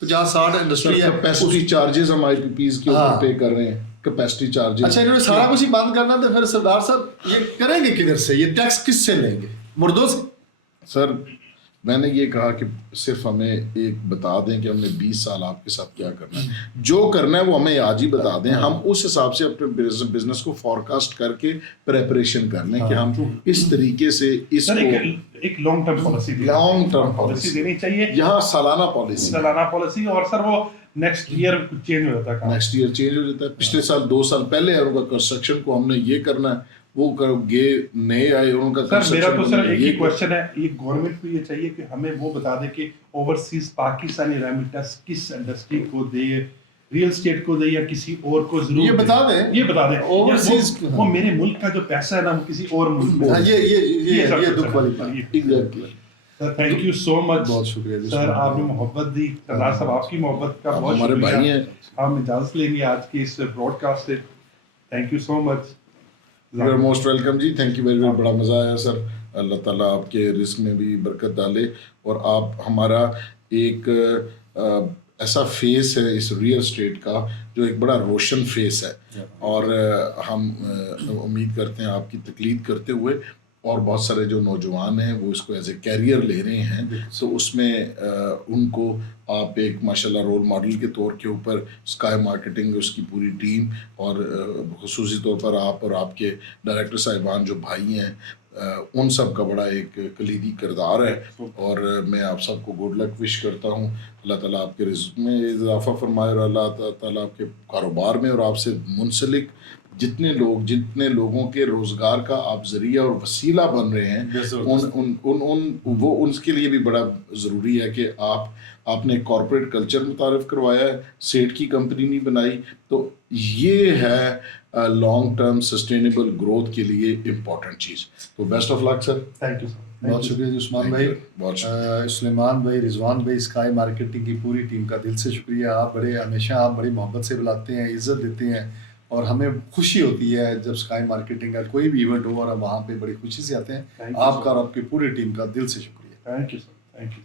50-60 انڈسٹری ہے, کیپیسٹی چارجز ہم آئی پی پیز کے اوپر پے کر رہے ہیں, کیپیسٹی چارجز. اچھا, انہوں نے سارا کچھ ہی بند کرنا, تو پھر سردار صاحب یہ کریں گے کدھر سے, یہ ٹیکس کس سے لیں گے, مردوں سے؟ سر میں نے یہ کہا کہ صرف ہمیں ایک بتا دیں کہ ہم نے 20 سال آپ کے ساتھ کیا کرنا ہے, جو کرنا ہے وہ ہمیں آج ہی بتا دیں, ہم اس حساب سے اپنے بزنس کو فورکاسٹ کر کے پریپریشن کر لیں کہ ہم اس طریقے سے اس کو ایک لانگ ٹرم پالیسی دینی چاہیے, یہاں سالانہ پالیسی. اور سر وہ نیکسٹ ایئر چینج ہو جاتا ہے, پچھلے سال 2 سال پہلے ان کا کنسٹرکشن کو ہم نے یہ کرنا ہے, وہ کرو گے, نئے آئے ان کا. سر میرا تو سر ایک ہی کوشچن ہے, یہ گورنمنٹ کو یہ چاہیے کہ ہمیں وہ بتا دے کہ اوورسیز پاکستانی ریمیٹنس کس انڈسٹری کو دے, ریل اسٹیٹ کو دے یا کسی اور کو, ضرور یہ بتا دیں اوورسیز, وہ میرے ملک کا جو پیسہ ہے نا وہ کسی اور ملک میں. یہ دکھ والی بات. سر تھینک یو سو مچ, بہت شکریہ سر, آپ نے محبت دی. سردار صاحب آپ کی محبت کا بہت ہمارے بھائی ہیں. ہم اجازت لیں گے آج کی اس براڈ کاسٹ سے. Thank you so much. You are most welcome جی, تھینک یو ویری مچ, بڑا مزہ آیا سر. اللہ تعالیٰ آپ کے رزق میں بھی برکت ڈالے, اور آپ ہمارا ایک ایسا فیس ہے اس ریئل اسٹیٹ کا جو ایک بڑا روشن فیس ہے, اور ہم امید کرتے ہیں آپ کی تقلید کرتے ہوئے, اور بہت سارے جو نوجوان ہیں وہ اس کو ایز اے کیریئر لے رہے ہیں, تو اس میں ان کو آپ ایک ماشاءاللہ رول ماڈل کے طور کے اوپر اسکائی مارکیٹنگ اس کی پوری ٹیم, اور خصوصی طور پر آپ اور آپ کے ڈائریکٹر صاحبان جو بھائی ہیں, ان سب کا بڑا ایک کلیدی کردار ہے, اور میں آپ سب کو گڈ لک وش کرتا ہوں. اللہ تعالیٰ آپ کے رزق میں اضافہ فرمائے, اور اللہ تعالیٰ آپ کے کاروبار میں اور آپ سے منسلک جتنے لوگوں کے روزگار کا آپ ذریعہ اور وسیلہ بن رہے ہیں, ان کے لیے بھی بڑا ضروری ہے کہ آپ آپ نے کارپوریٹ کلچر متعارف کروایا ہے, سیٹ کی کمپنی نہیں بنائی. تو یہ ہے لانگ ٹرم سسٹینیبل گروتھ کے لیے امپورٹنٹ چیز. تو best of luck sir. Thank you sir. بہت شکریہ جی عثمان بھائی, بہت شکریہ. سلیمان بھائی, رضوان بھائی, اسکائی مارکیٹنگ کی پوری ٹیم کا دل سے شکریہ. آپ ہمیشہ آپ بڑی محبت سے بلاتے ہیں, عزت دیتے ہیں, اور ہمیں خوشی ہوتی ہے جب اسکائی مارکیٹنگ کا کوئی بھی ایونٹ ہو اور ہم وہاں پہ بڑی خوشی سے آتے ہیں. آپ کا اور آپ کی پوری ٹیم کا دل سے شکریہ. Thank you sir. Thank you.